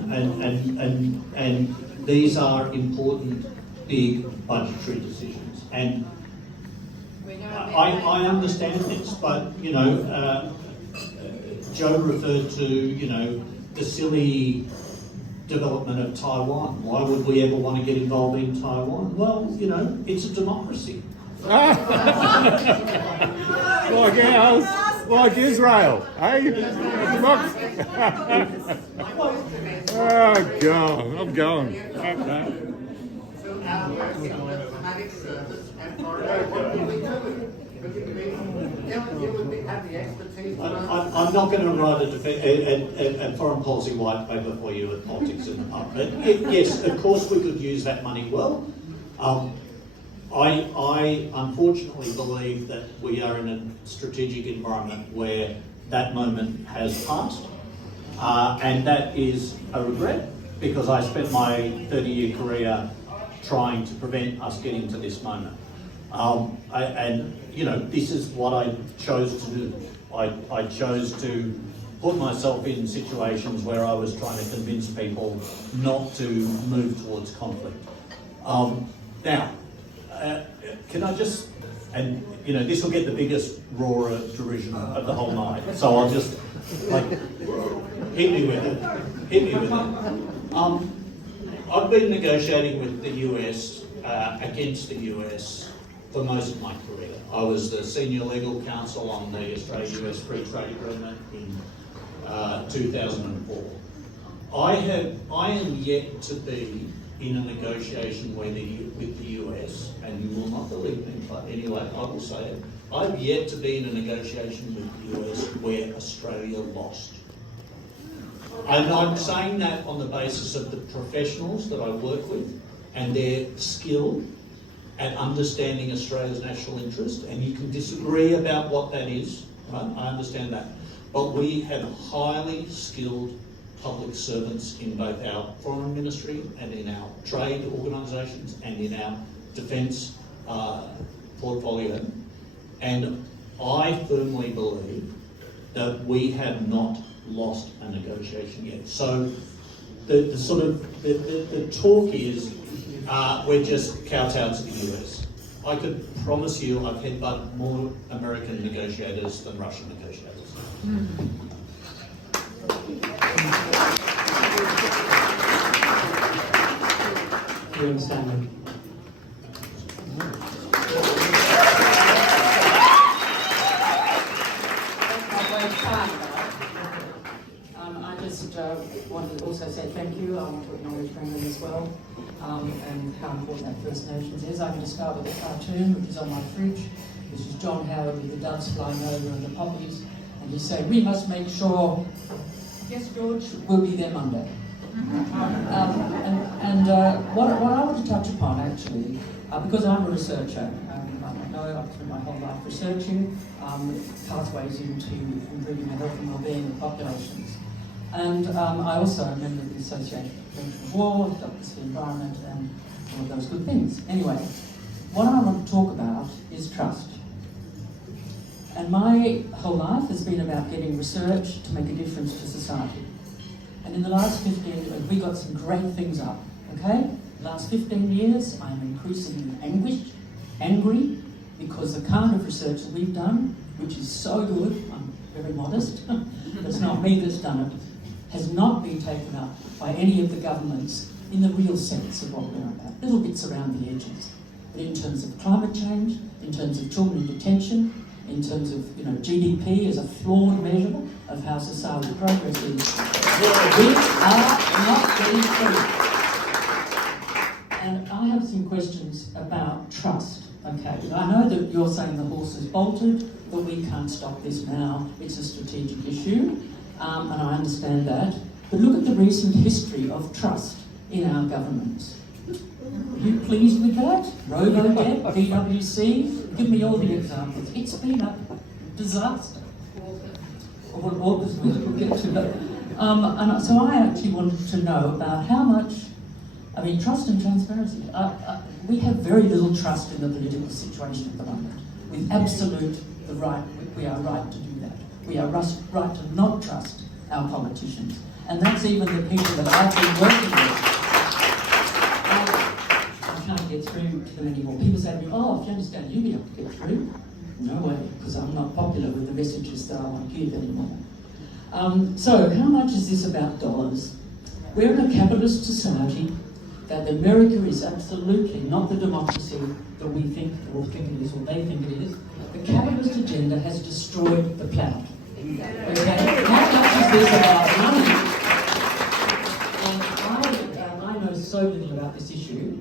And these are important, big budgetary decisions. And I understand this, but you know, Joe referred to the silly development of Taiwan. Why would we ever want to get involved in Taiwan? Well, it's a democracy. Like ours, like Israel, eh? Oh, God, I'm going. I'm not going to write a foreign policy white paper for you at Politics in the Pub. But yes, of course we could use that money well. I unfortunately believe that we are in a strategic environment where that moment has passed, and that is a regret because I spent my 30-year career trying to prevent us getting to this moment. This is what I chose to do. I chose to put myself in situations where I was trying to convince people not to move towards conflict. Now, can I just, and this will get the biggest roar of derision of the whole night, so I'll just, hit me with it. I've been negotiating with the US, against the US, for most of my career. I was the senior legal counsel on the Australia-US Free Trade Agreement in 2004. I am yet to be in a negotiation with the US, and you will not believe me, but anyway, I will say it. I've yet to be in a negotiation with the US where Australia lost. And I'm saying that on the basis of the professionals that I work with and their skill at understanding Australia's national interest, and you can disagree about what that is, right? I understand that. But we have highly skilled public servants in both our foreign ministry and in our trade organisations and in our defence portfolio. And I firmly believe that we have not lost a negotiation yet. So the talk is we're just kowtowed to the US. I could promise you I've headbutted more American negotiators than Russian negotiators. You understand me? I just wanted to also say thank you. I want to acknowledge Brendan as well, and how important that First Nations is. I can just start with the cartoon, which is on my fridge. This is John Howard with the doves flying over and the poppies, and he's saying, we must make sure Yes, George will be there Monday. What I want to touch upon actually, because I'm a researcher, I know I've spent my whole life researching pathways into improving the health and well-being of populations. And I also am a member of the Association for Prevention of War, Doctors for the Environment, and all of those good things. Anyway, what I want to talk about is trust. And my whole life has been about getting research to make a difference to society. And in the last 15 years, we got some great things up, okay? The last 15 years, I'm increasingly angry, because the kind of research that we've done, which is so good, I'm very modest, it's not me that's done it, has not been taken up by any of the governments in the real sense of what we're about. Little bits around the edges. But in terms of climate change, in terms of children in detention, in terms of GDP as a flawed measure of how society progresses, we are not getting through. And I have some questions about trust. Okay, I know that you're saying the horse is bolted, but we can't stop this now. It's a strategic issue, and I understand that. But look at the recent history of trust in our governments. Are you pleased with that? Robo-debt, PwC, give me all the examples. It's been a disaster. Well, AUKUS we'll get to that. And so I actually wanted to know about how much, trust and transparency. We have very little trust in the political situation at the moment. We are right to do that. We are right to not trust our politicians. And that's even the people that I've been working with. I can't get through to them anymore. People say to me, oh, Afghanistan, you'll be able to get through. No way, because I'm not popular with the messages that I want to give anymore. So how much is this about dollars? We're in a capitalist society that America is absolutely not the democracy that we think it is, or they think it is. The capitalist agenda has destroyed the planet. Okay? How much is this about money? I know so little about this issue.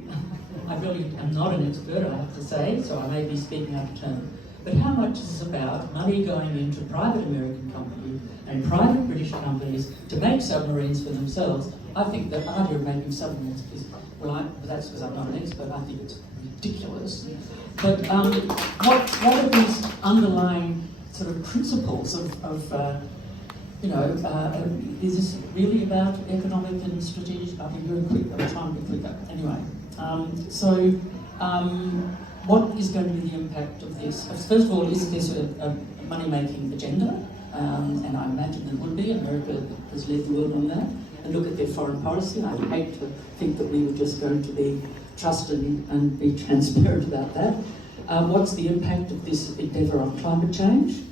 I really am not an expert, I have to say, so I may be speaking out of turn. But how much is this about money going into private American companies and private British companies to make submarines for themselves? I think the idea of making submarines is, that's because I'm not an expert, I think it's ridiculous. But what are these underlying sort of principles is this really about economic and strategic? I'll be very quick, I'm trying to be quicker. Anyway, what is going to be the impact of this? First of all, is this a money-making agenda? And I imagine it would be. America has led the world on that. And look at their foreign policy. I'd hate to think that we were just going to be trusted and be transparent about that. What's the impact of this endeavour on climate change?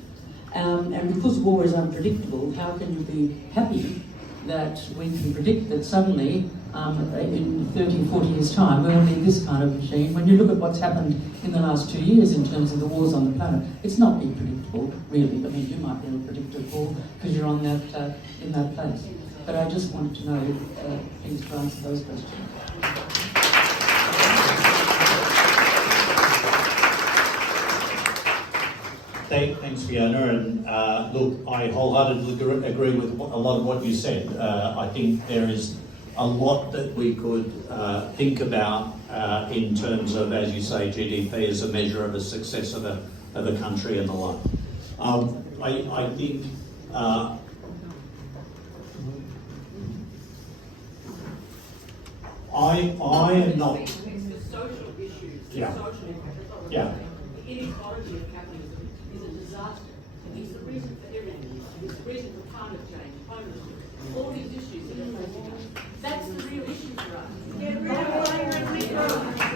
And because war is unpredictable, how can you be happy that we can predict that suddenly in 30, 40 years' time we'll need this kind of machine? When you look at what's happened in the last 2 years in terms of the wars on the planet, it's not been predictable, really. You might be able to predict it all because you're on that in that place. But I just wanted to know things to answer those questions. Thanks, Fiona, and look, I wholeheartedly agree with a lot of what you said. I think there is a lot that we could think about in terms of, as you say, GDP as a measure of the success of a country and the like. I think I am not. It's the social issues, the Yeah. social impact. Yeah. The inequality of capitalism is a disaster. It's the reason for everything. It's the reason for climate change, homelessness, all these issues that are facing us. That's the real issue for us.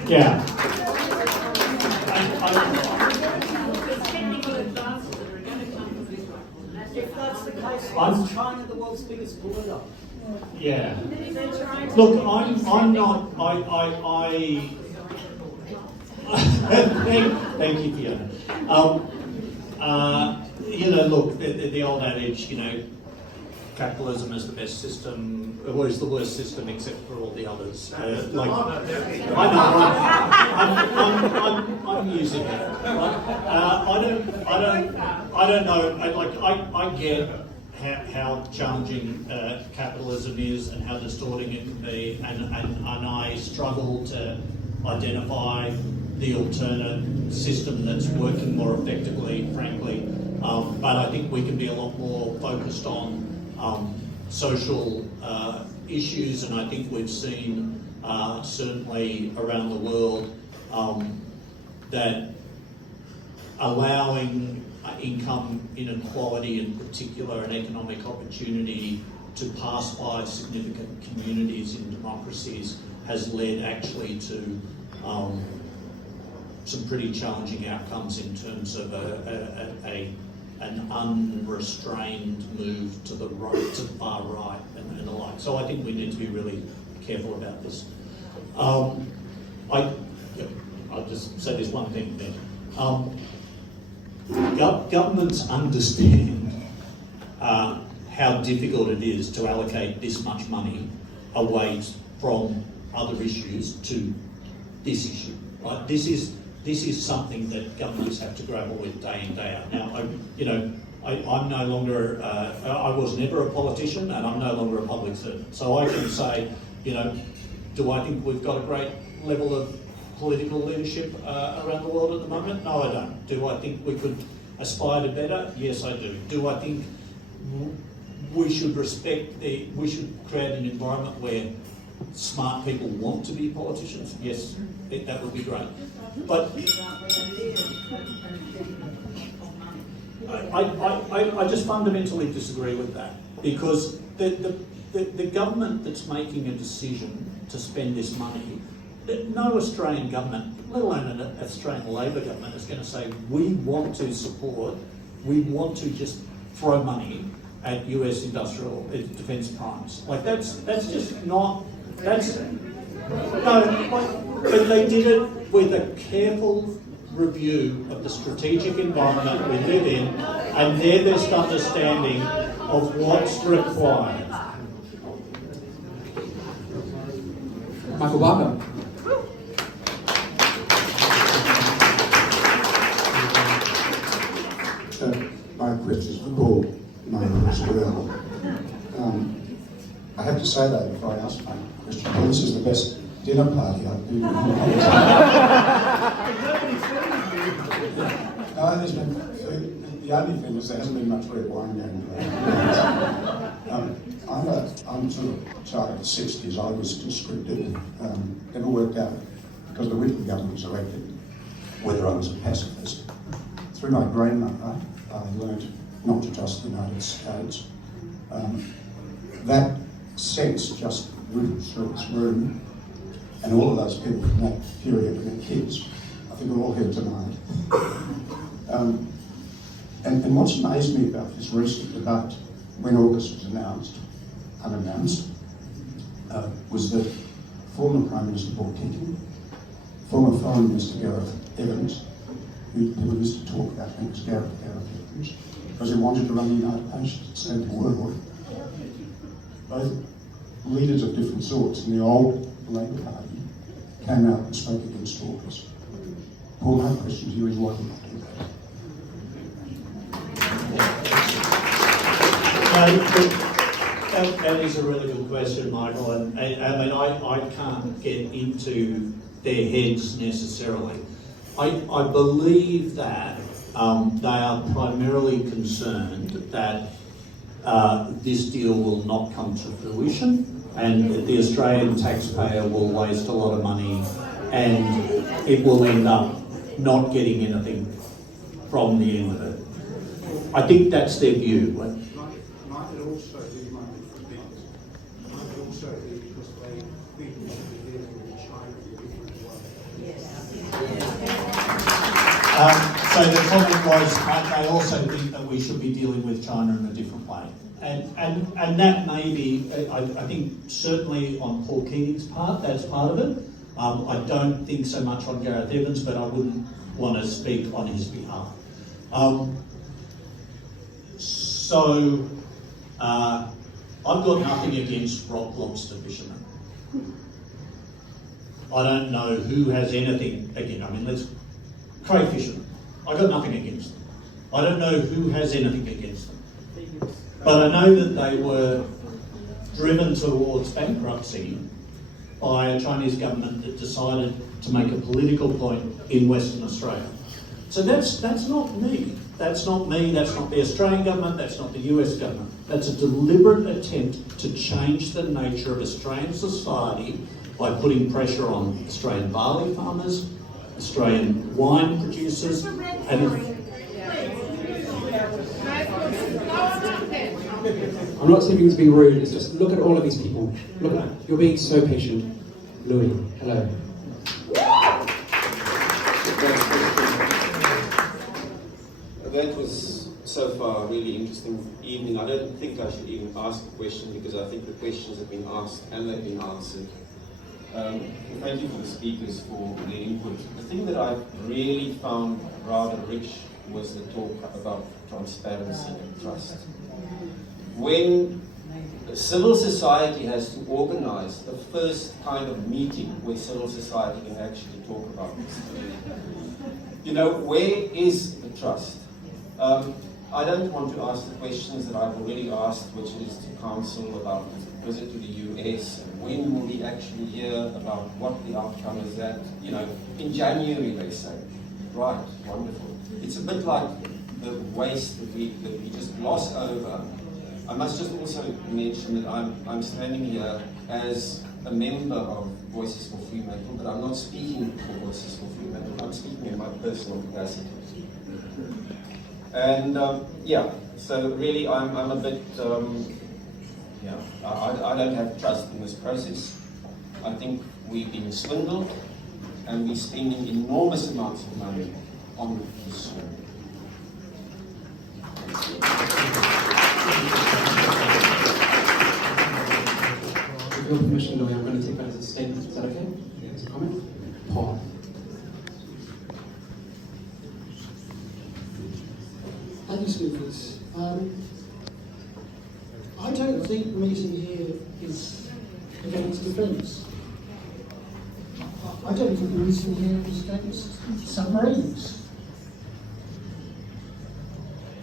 Yeah. There's technical advances that are going to come from this one. If that's the case, I'm- is China the world's biggest polluter? Yeah. Look, I'm not. Thank you, Fiona. Look, the old adage, capitalism is the best system, or is the worst system except for all the others. I know. I'm using it. I don't know. I get how challenging capitalism is and how distorting it can be, and I struggle to identify the alternate system that's working more effectively, frankly. But I think we can be a lot more focused on social issues, and I think we've seen certainly around the world that allowing income inequality in particular and economic opportunity to pass by significant communities in democracies has led actually to some pretty challenging outcomes in terms of an unrestrained move to the right, to the far right and the like. So I think we need to be really careful about this. I'll just say this one thing then. Governments understand how difficult it is to allocate this much money away from other issues to this issue. Right? This is something that governments have to grapple with day in, day out. Now, I'm no longer, I was never a politician, and I'm no longer a public servant. So I can say, do I think we've got a great level of political leadership around the world at the moment? No, I don't. Do I think we could aspire to better? Yes, I do. Do I think we should we should create an environment where smart people want to be politicians? Yes, that would be great. But I just fundamentally disagree with that, because the government that's making a decision to spend this money, no Australian government, let alone an Australian Labor government, is going to say, we want to support, we want to just throw money at US industrial defence primes. Like that's just not, but they did it with a careful review of the strategic environment we live in and their best understanding of what's required. Michael Barker. My question is for Paul Mayor as well. I have to say though, before I ask my question, Paul, this is the best dinner party I've been in. No, there's been food. The only thing is there hasn't been much red wine going around. I'm sort of a child of the 60s. I was conscripted. Never worked out, because the Whitlam government was elected, whether I was a pacifist. Through my grandmother, I learned not to trust the United States. That sense just rippled through this room, and all of those people from that period and their kids, I think, are all here tonight. And what's amazed me about this recent debate, when AUKUS was announced, unannounced, was that former Prime Minister Paul Keating, former Foreign Minister Gareth Evans, who people used to talk about him as Gareth Evans, because he wanted to run the United Nations at the Second World War. Both leaders of different sorts in the old Labour Party came out and spoke against AUKUS. Paul, my question to you is, why did you not do that? That is a really good question, Michael, and I mean, I can't get into their heads necessarily. I believe that they are primarily concerned that this deal will not come to fruition, and the Australian taxpayer will waste a lot of money, and it will end up not getting anything from the end of it. I think that's their view. Might it also be because they think we should be dealing with China in a different way? So the comment was, they also think that we should be dealing with China in a different way. And that may be, I think certainly on Paul Keating's part, that's part of it. I don't think so much on Gareth Evans, but I wouldn't want to speak on his behalf. I've got nothing against rock lobster fishermen. I don't know who has anything against, I mean, let's crayfishermen. I've got nothing against them. I don't know who has anything against them. But I know that they were driven towards bankruptcy by a Chinese government that decided to make a political point in Western Australia. So that's not me. That's not me, that's not the Australian government, that's not the US government. That's a deliberate attempt to change the nature of Australian society by putting pressure on Australian barley farmers, Australian wine producers, and I'm not saying he's being rude, it's just look at all of these people. Look at you're being so patient. Louis, hello. That was so far a really interesting evening. I don't think I should even ask a question because I think the questions have been asked and they've been answered. Thank you for the speakers for their input. The thing that I really found rather rich was the talk about transparency and trust. When civil society has to organize the first kind of meeting where civil society can actually talk about this, you know, where is the trust? I don't want to ask the questions that I've already asked, which is to council about the visit to the US, and when will we actually hear about what the outcome is that, you know, in January they say. Right, wonderful. It's a bit like the waste that we just gloss over. I must just also mention that I'm standing here as a member of Voices for Fremantle, but I'm not speaking for Voices for Fremantle, I'm speaking in my personal capacity. And yeah, so really I'm a bit, yeah, I don't have trust in this process. I think we've been swindled and we're spending enormous amounts of money on this swindle. With your permission, Louis, I'm going to take that as a statement. Is that okay? As a comment? Paul. Thank you, speakers. I don't think the meeting here is against defence. I don't think the meeting here is against submarines.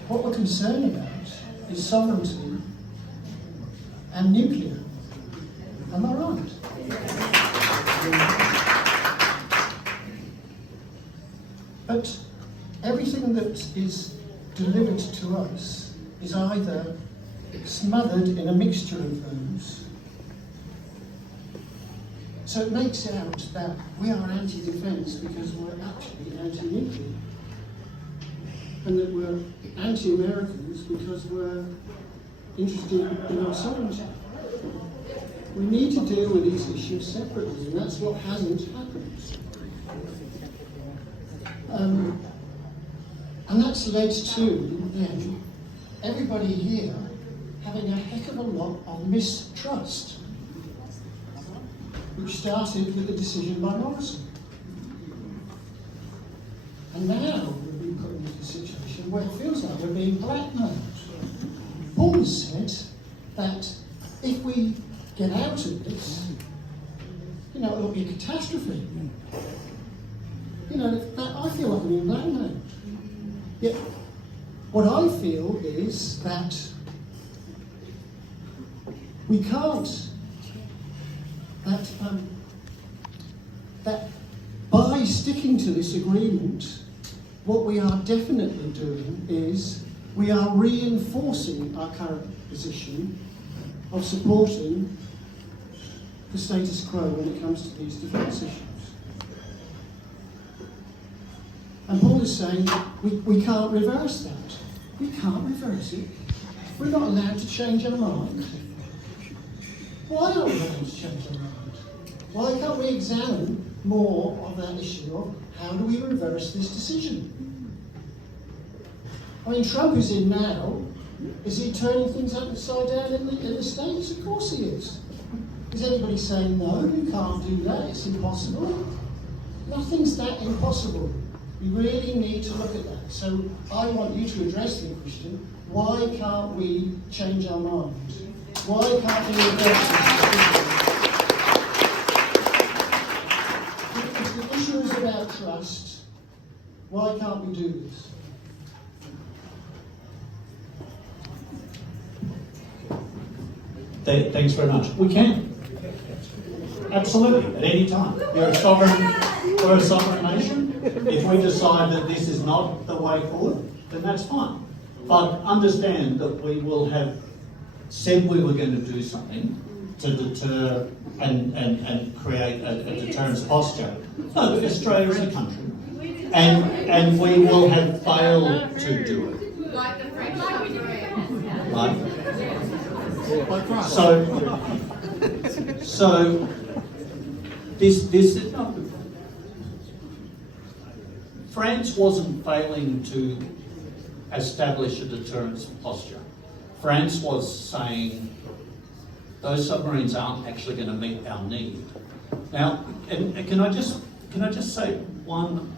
What we're concerned about is sovereignty and nuclear. Am I right? But everything that is delivered to us is either smothered in a mixture of those. So it makes out that we are anti-defence because we're actually anti-nuclear, and that we're anti-Americans because we're interested in our sovereignty. We need to deal with these issues separately, and that's what hasn't happened. And that's led to, then, everybody here having a heck of a lot of mistrust, which started with the decision by Morrison. And now we've been put into a situation where it feels like we're being blackmailed. Paul has said that if we get out of this, you know, it'll be a catastrophe. You know, I feel like I'm being blackmailed. Yet, what I feel is that we can't, that by sticking to this agreement, what we are definitely doing is we are reinforcing our current position of supporting the status quo when it comes to these defence issues. And Paul is saying we can't reverse that. We can't reverse it. We're not allowed to change our mind. Why aren't we allowed to change our mind? Why can't we examine more of that issue of how do we reverse this decision? I mean, Trump is in now. Is he turning things upside down in the States? Of course he is. Is anybody saying, no, you can't do that, it's impossible? Nothing's that impossible. We really need to look at that. So I want you to address the question, why can't we change our mind? Why can't we reverse this? If the issue is about trust, why can't we do this? Thanks very much. We can. Absolutely, at any time. We're a sovereign nation. If we decide that this is not the way forward, then that's fine. But understand that we will have said we were going to do something to deter and create a deterrence posture. No, Australia is a country. And we will have failed to do it. Like the French submarine. Right? So this France wasn't failing to establish a deterrence posture. France was saying those submarines aren't actually going to meet our need. Now, and can I just say one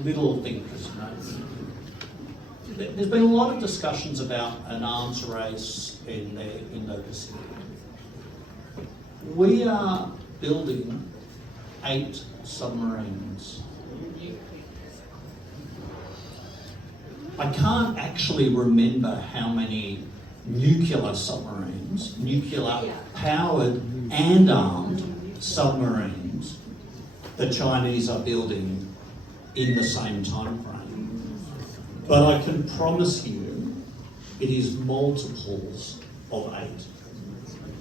little thing, Christina? There's been a lot of discussions about an arms race in the Indo-Pacific. We are building 8 submarines. I can't actually remember how many nuclear submarines, nuclear-powered and armed submarines, the Chinese are building in the same time frame. But I can promise you, it is multiples of 8.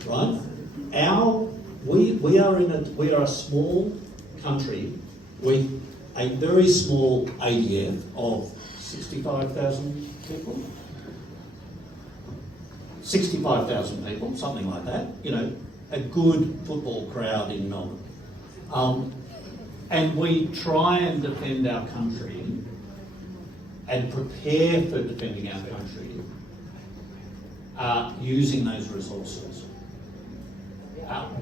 Right? We are a small country with a very small ADF of 65,000 people. 65,000 people, something like that. You know, a good football crowd in Melbourne. And we try and defend our country and prepare for defending our country using those resources.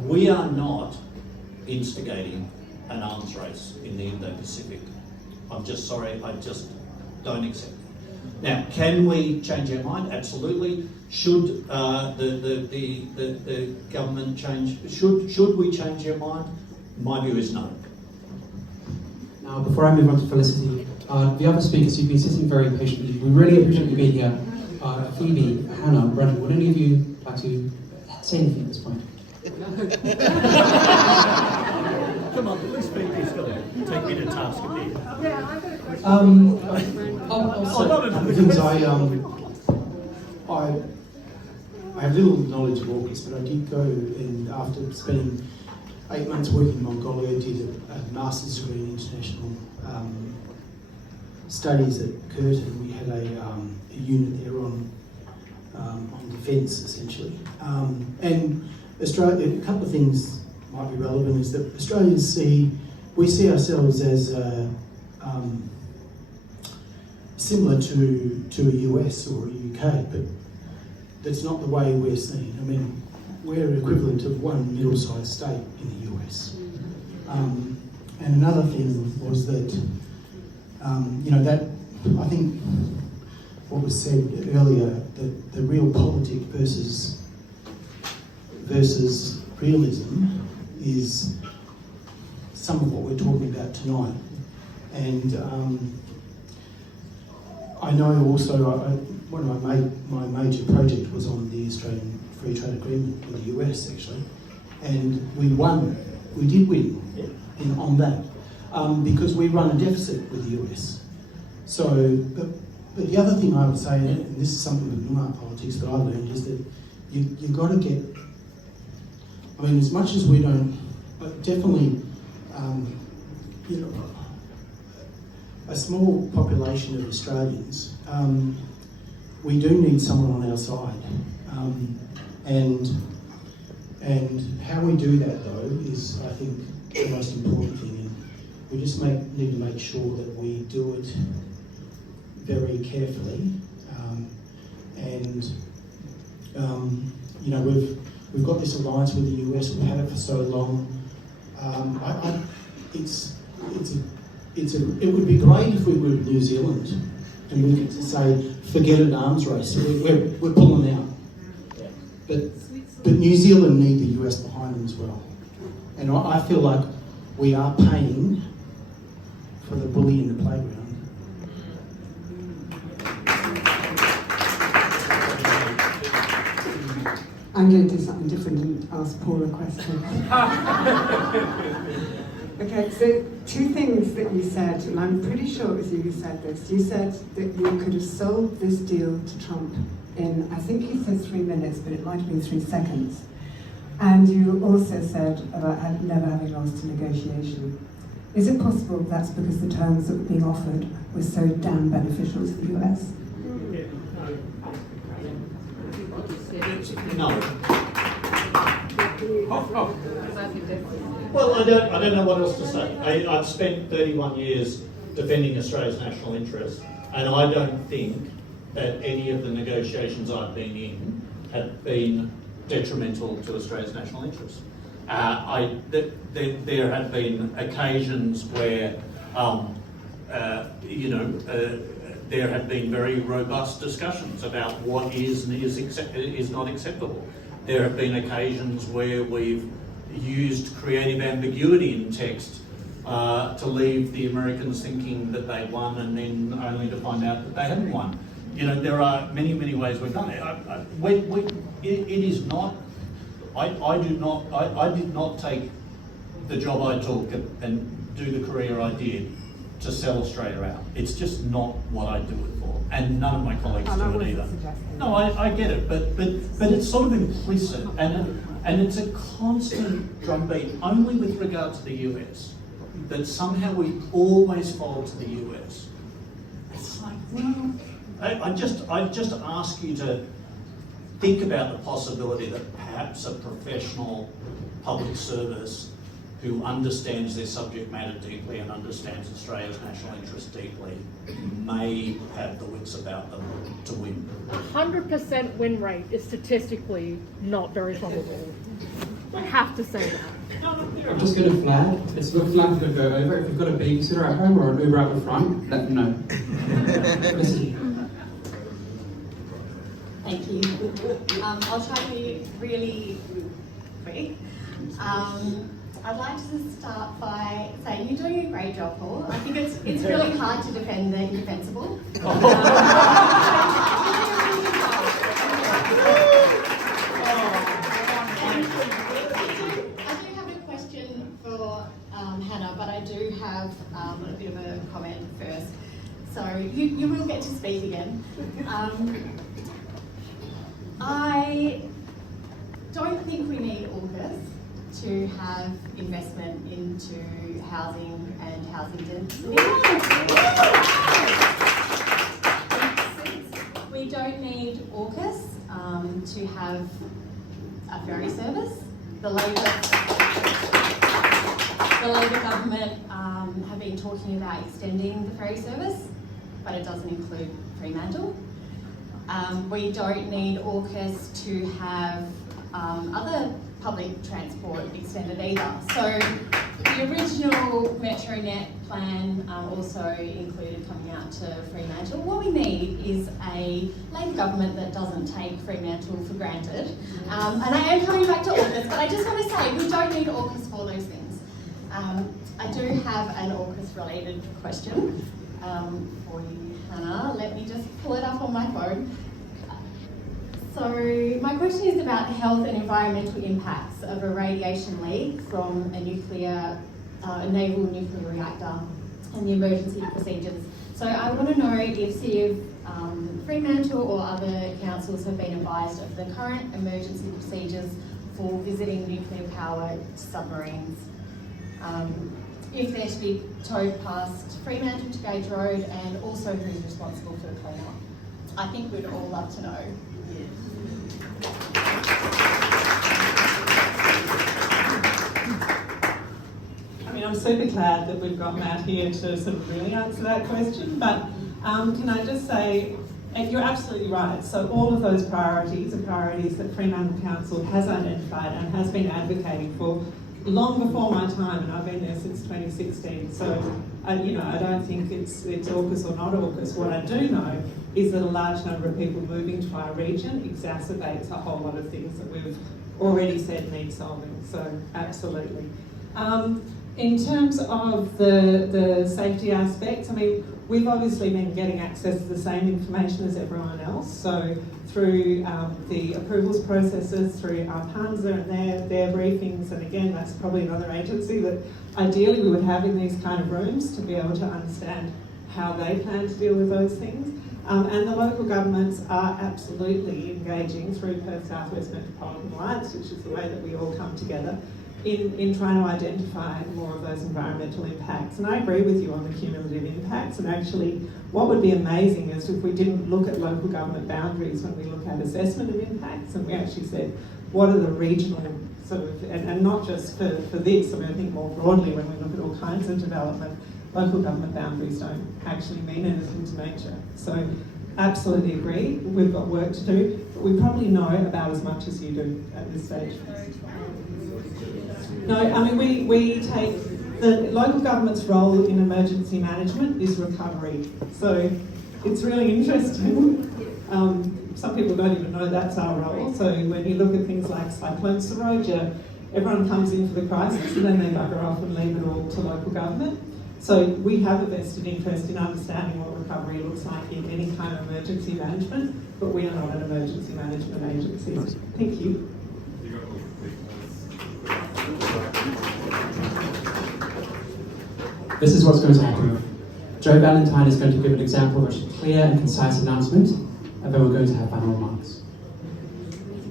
We are not instigating an arms race in the Indo-Pacific. I'm just sorry, I just don't accept it. Now, can we change our mind? Absolutely. Should the government change? Should we change our mind? My view is no. Now, before I move on to Felicity, the other speakers who've been sitting very patiently, we really appreciate you being here. Phoebe, Hannah, Brendan, would any of you like to say anything at this point? Come on, please speak. He's got to take me to task a bit. I'll say things I have little knowledge of AUKUS, but I did go and after spending 8 months working in Mongolia, did a master's degree in international studies at Curtin. We had a unit there on defence essentially, and Australia. A couple of things might be relevant is that Australians we see ourselves as similar to a US or a UK, but that's not the way we're seen. I mean, we're equivalent of one middle-sized state in the US. And another thing was that, that I think what was said earlier, that the real politic versus realism is some of what we're talking about tonight. And I know also, one of my major project was on the Australian Free Trade Agreement with the US actually, and we won. We did win on that because we run a deficit with the US. So, but the other thing I would say, and this is something with Noongar politics that I learned, is that you've got to get. I mean, as much as we don't, but definitely, a small population of Australians, we do need someone on our side. And how we do that though is, I think, the most important thing. And we just need to make sure that we do it very carefully. We've got this alliance with the US. We've had it for so long. It would be great if we were in New Zealand and we could say, forget an arms race. We're pulling out. But New Zealand need the US behind them as well. And I feel like we are paying for the bully in the playground. I'm going to do something different and ask Paul a question. Okay, so two things that you said, and I'm pretty sure it was you who said this. You said that you could have sold this deal to Trump in, I think you said 3 minutes, but it might have been 3 seconds. And you also said about never having lost a negotiation. Is it possible that's because the terms that were being offered were so damn beneficial to the US? No. Well, I don't know what else to say. I've spent 31 years defending Australia's national interest, and I don't think that any of the negotiations I've been in have been detrimental to Australia's national interest. There have been occasions where, there have been very robust discussions about what is and is not acceptable. There have been occasions where we've used creative ambiguity in text to leave the Americans thinking that they won and then only to find out that they hadn't won. You know, there are many, many ways we've done it. It is not. I did not take the job I took and do the career I did to sell Australia out. It's just not what I do it for, and none of my colleagues do it either. No, I get it, but it's sort of implicit, and it's a constant drumbeat, only with regard to the US, that somehow we always fall to the US. It's like, well, I just ask you to think about the possibility that perhaps a professional public service who understands their subject matter deeply and understands Australia's national interest deeply may have the wits about them to win. 100% win rate is statistically not very probable. I have to say that. I'm just going to flag. It's the flag's going to go over. If you've got a babysitter at home or an Uber out the front, let them know. Thank you. I'll try to be really quick. I'd like to start by saying you're doing a great job, Paul. I think it's really hard to defend the indefensible. I do have a question for Hannah, but I do have a bit of a comment first. So you will get to speak again. I don't think we need AUKUS to have investment into housing and housing density. We don't need AUKUS to have a ferry service. The Labor government have been talking about extending the ferry service, but it doesn't include Fremantle. We don't need AUKUS to have other public transport extended either. So the original MetroNet plan also included coming out to Fremantle. What we need is a Labor government that doesn't take Fremantle for granted. And I am coming back to AUKUS, but I just want to say we don't need AUKUS for those things. I do have an AUKUS related question for you, Hannah. Let me just pull it up on my phone. So my question is about the health and environmental impacts of a radiation leak from a naval nuclear reactor and the emergency procedures. So I want to know if City of Fremantle or other councils have been advised of the current emergency procedures for visiting nuclear powered submarines. If they're to be towed past Fremantle to Gage Road, and also who's responsible for the clean-up. I think we'd all love to know. I mean, I'm super glad that we've got Matt here to sort of really answer that question, but can I just say, you're absolutely right. So all of those priorities are priorities that Fremantle Council has identified and has been advocating for long before my time, and I've been there since 2016. So, I don't think it's AUKUS or not AUKUS. What I do know is that a large number of people moving to our region exacerbates a whole lot of things that we've already said need solving. So, absolutely. In terms of the safety aspects, I mean, we've obviously been getting access to the same information as everyone else. So through the approvals processes, through our PANZA and their briefings, and again, that's probably another agency that ideally we would have in these kind of rooms to be able to understand how they plan to deal with those things. And the local governments are absolutely engaging through Perth South West Metropolitan Alliance, which is the way that we all come together, in trying to identify more of those environmental impacts. And I agree with you on the cumulative impacts, and actually what would be amazing is if we didn't look at local government boundaries when we look at assessment of impacts, and we actually said, what are the regional sort of, and not just for this, I mean, I think more broadly when we look at all kinds of development, local government boundaries don't actually mean anything to nature. So absolutely agree, we've got work to do, but we probably know about as much as you do at this stage. No, I mean, we take, the local government's role in emergency management is recovery. So it's really interesting. Some people don't even know that's our role. So when you look at things like Cyclone Saroja, everyone comes in for the crisis and then they bugger off and leave it all to local government. So we have a vested interest in understanding what recovery looks like in any kind of emergency management, but we are not an emergency management agency. Thank you. This is what's going to happen. Joe Valentine is going to give an example of a clear and concise announcement, and then we're going to have final remarks.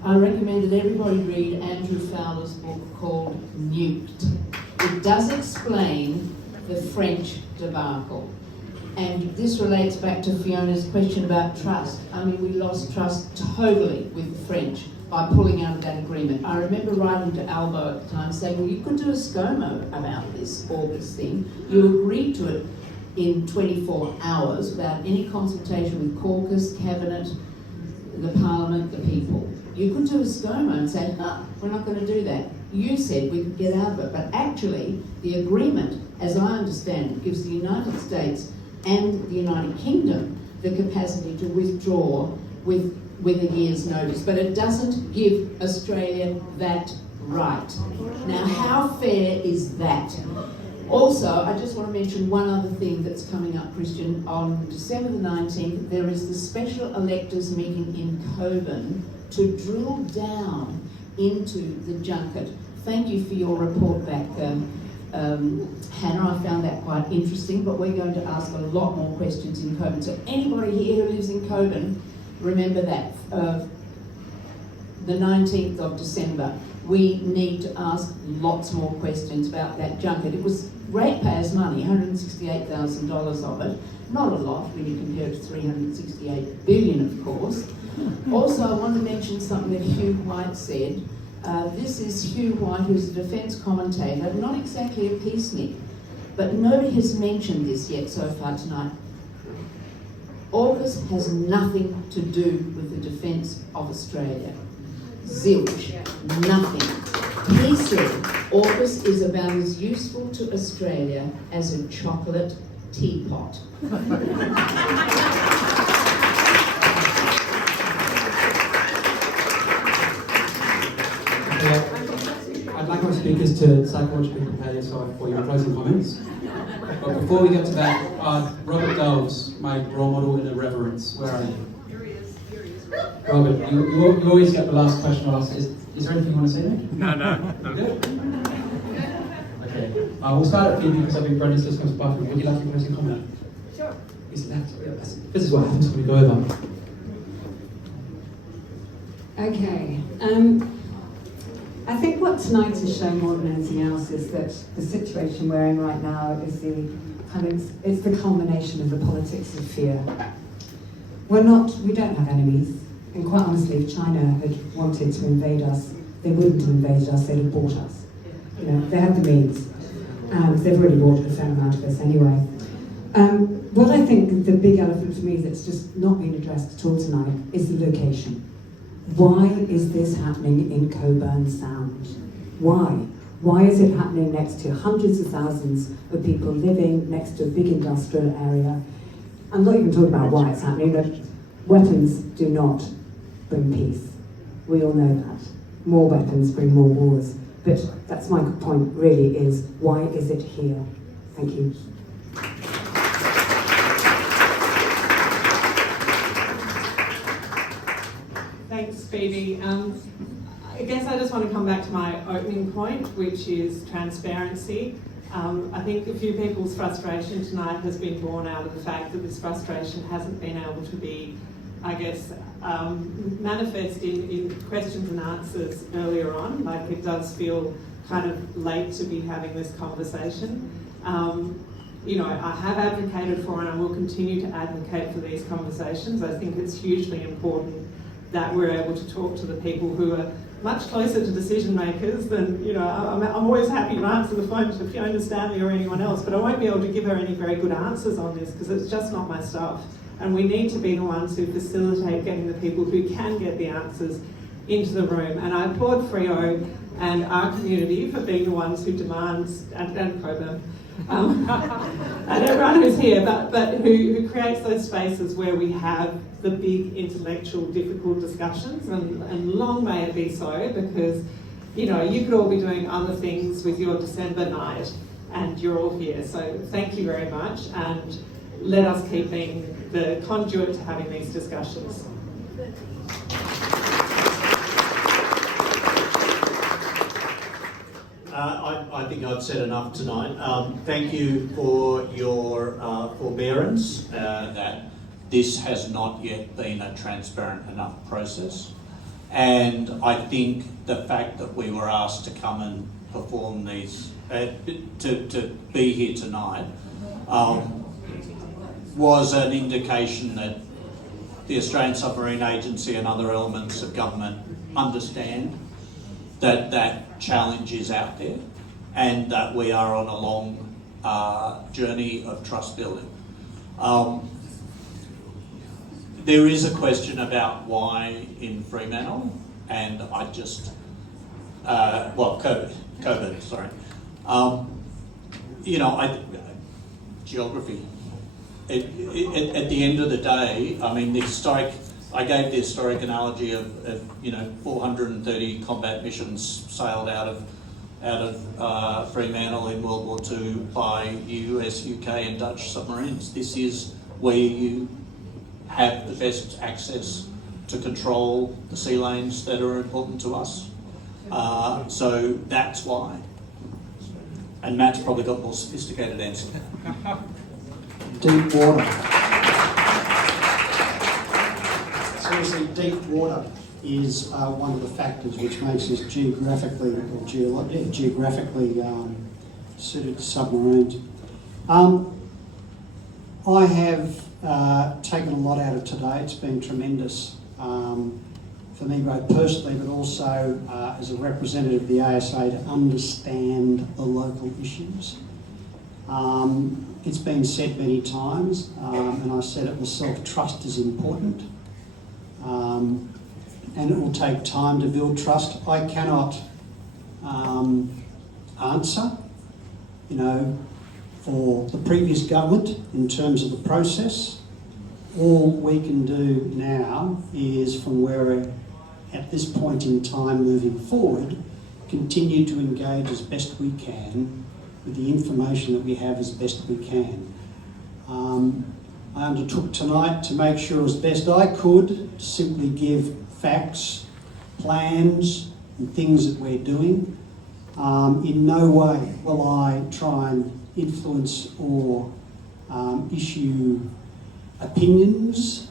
I recommend that everybody read Andrew Fowler's book called Nuked. It does explain the French debacle. And this relates back to Fiona's question about trust. I mean, we lost trust totally with the French by pulling out of that agreement. I remember writing to Albo at the time saying, well, you could do a ScoMo about this AUKUS thing. You agreed to it in 24 hours without any consultation with caucus, cabinet, the parliament, the people. You could do a ScoMo and say, no, we're not going to do that. You said we could get out of it, but actually the agreement, as I understand it, gives the United States and the United Kingdom the capacity to withdraw with a year's notice, but it doesn't give Australia that right. Now, how fair is that? Also, I just want to mention one other thing that's coming up, Christian. On December the 19th, there is the special electors meeting in Cockburn to drill down into the junket. Thank you for your report back, Hannah. I found that quite interesting, but we're going to ask a lot more questions in Cockburn. So anybody here who lives in Cockburn, remember that, the 19th of December, we need to ask lots more questions about that junket. It was ratepayers' money, $168,000 of it. Not a lot when you compare it to $368 billion, of course. Also, I want to mention something that Hugh White said. This is Hugh White, who's a defence commentator, not exactly a peacenik, but nobody has mentioned this yet so far tonight. AUKUS has nothing to do with the defence of Australia. Zilch. Nothing. He said AUKUS is about as useful to Australia as a chocolate teapot. I'd like our speakers to psychologically prepare yourself for your closing comments. But before we get to that, Robert Doves, my role model in irreverence, where are you? Robert, you always get the last question asked. Is there anything you want to say there? No. Good? Okay. We'll start at Phoebe because I think Brendan's just come to the bathroom. Would you like a closing comment? Sure. This is what happens when we go over. Okay. I think what tonight has shown more than anything else is that the situation we're in right now is it's the culmination of the politics of fear. We don't have enemies, and quite honestly, if China had wanted to invade us, they wouldn't have invaded us, they'd have bought us. You know, they have the means, and they've already bought a fair amount of us anyway. What I think the big elephant for me that's just not been addressed at all tonight is the location. Why is this happening in Cockburn Sound? Why? Why is it happening next to hundreds of thousands of people living next to a big industrial area? I'm not even talking about why it's happening, but weapons do not bring peace. We all know that. More weapons bring more wars. But that's my point really, is why is it here? Thank you. Thanks, Phoebe. I guess I just want to come back to my opening point, which is transparency. I think a few people's frustration tonight has been born out of the fact that this frustration hasn't been able to be, I guess, manifest in questions and answers earlier on. Like, it does feel kind of late to be having this conversation. You know, I have advocated for and I will continue to advocate for these conversations. I think it's hugely important that we're able to talk to the people who are much closer to decision makers than, you know, I'm always happy to answer the phone to Fiona Stanley or anyone else, but I won't be able to give her any very good answers on this because it's just not my stuff. And we need to be the ones who facilitate getting the people who can get the answers into the room. And I applaud Freo and our community for being the ones who demands, and Coburn, and everyone who's here, but who creates those spaces where we have the big intellectual difficult discussions, and long may it be so, because, you know, you could all be doing other things with your December night and you're all here. So thank you very much, and let us keep being the conduit to having these discussions. I think I've said enough tonight. Thank you for your forbearance that this has not yet been a transparent enough process. And I think the fact that we were asked to come and perform these, to be here tonight, was an indication that the Australian Submarine Agency and other elements of government understand that that challenge is out there and that we are on a long journey of trust building. There is a question about why in Fremantle, and I just, COVID, sorry. You know, geography. At the end of the day, I mean, I gave the historic analogy of 430 combat missions sailed out of Fremantle in World War II by US, UK and Dutch submarines. This is where you have the best access to control the sea lanes that are important to us. So that's why. And Matt's probably got more sophisticated answer. Deep water. Seriously, deep water is one of the factors which makes us geographically suited to submarines. I have taken a lot out of today. It's been tremendous for me, both personally but also as a representative of the ASA, to understand the local issues. It's been said many times, and I said it myself, trust is important. And it will take time to build trust. I cannot answer, for the previous government in terms of the process. All we can do now is, from where we're at this point in time moving forward, continue to engage as best we can with the information that we have as best we can. I undertook tonight to make sure as best I could to simply give facts, plans and things that we're doing. In no way will I try and influence or issue opinions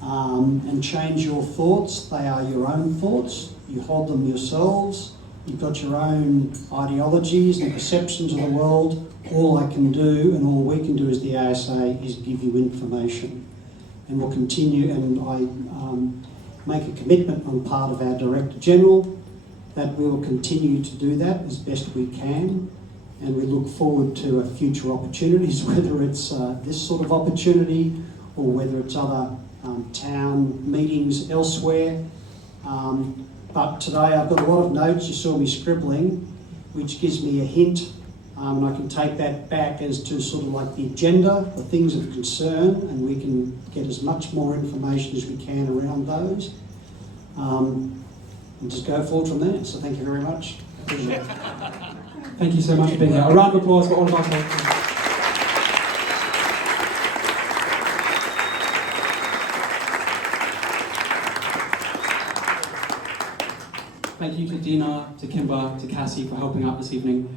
and change your thoughts. They are your own thoughts. You hold them yourselves. You've got your own ideologies and perceptions of the world. All I can do and all we can do as the ASA is give you information. And we'll continue, and I make a commitment on part of our Director General that we will continue to do that as best we can. And we look forward to future opportunities, whether it's this sort of opportunity or whether it's other town meetings elsewhere. But today I've got a lot of notes, you saw me scribbling, which gives me a hint, and I can take that back as to sort of like the agenda, the things of concern, and we can get as much more information as we can around those. And just go forward from there. So thank you very much. Thank you so much for being here. A round of applause for all of our talks. Thank you to Dina, to Kimber, to Cassie for helping out this evening.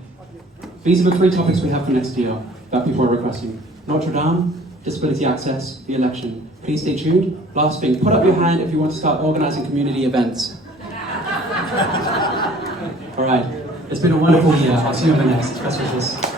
These are the 3 topics we have for next year that people are requesting. Notre Dame, disability access, the election. Please stay tuned. Last thing, put up your hand if you want to start organising community events. All right, it's been a wonderful year. I'll see you on the next. Best wishes.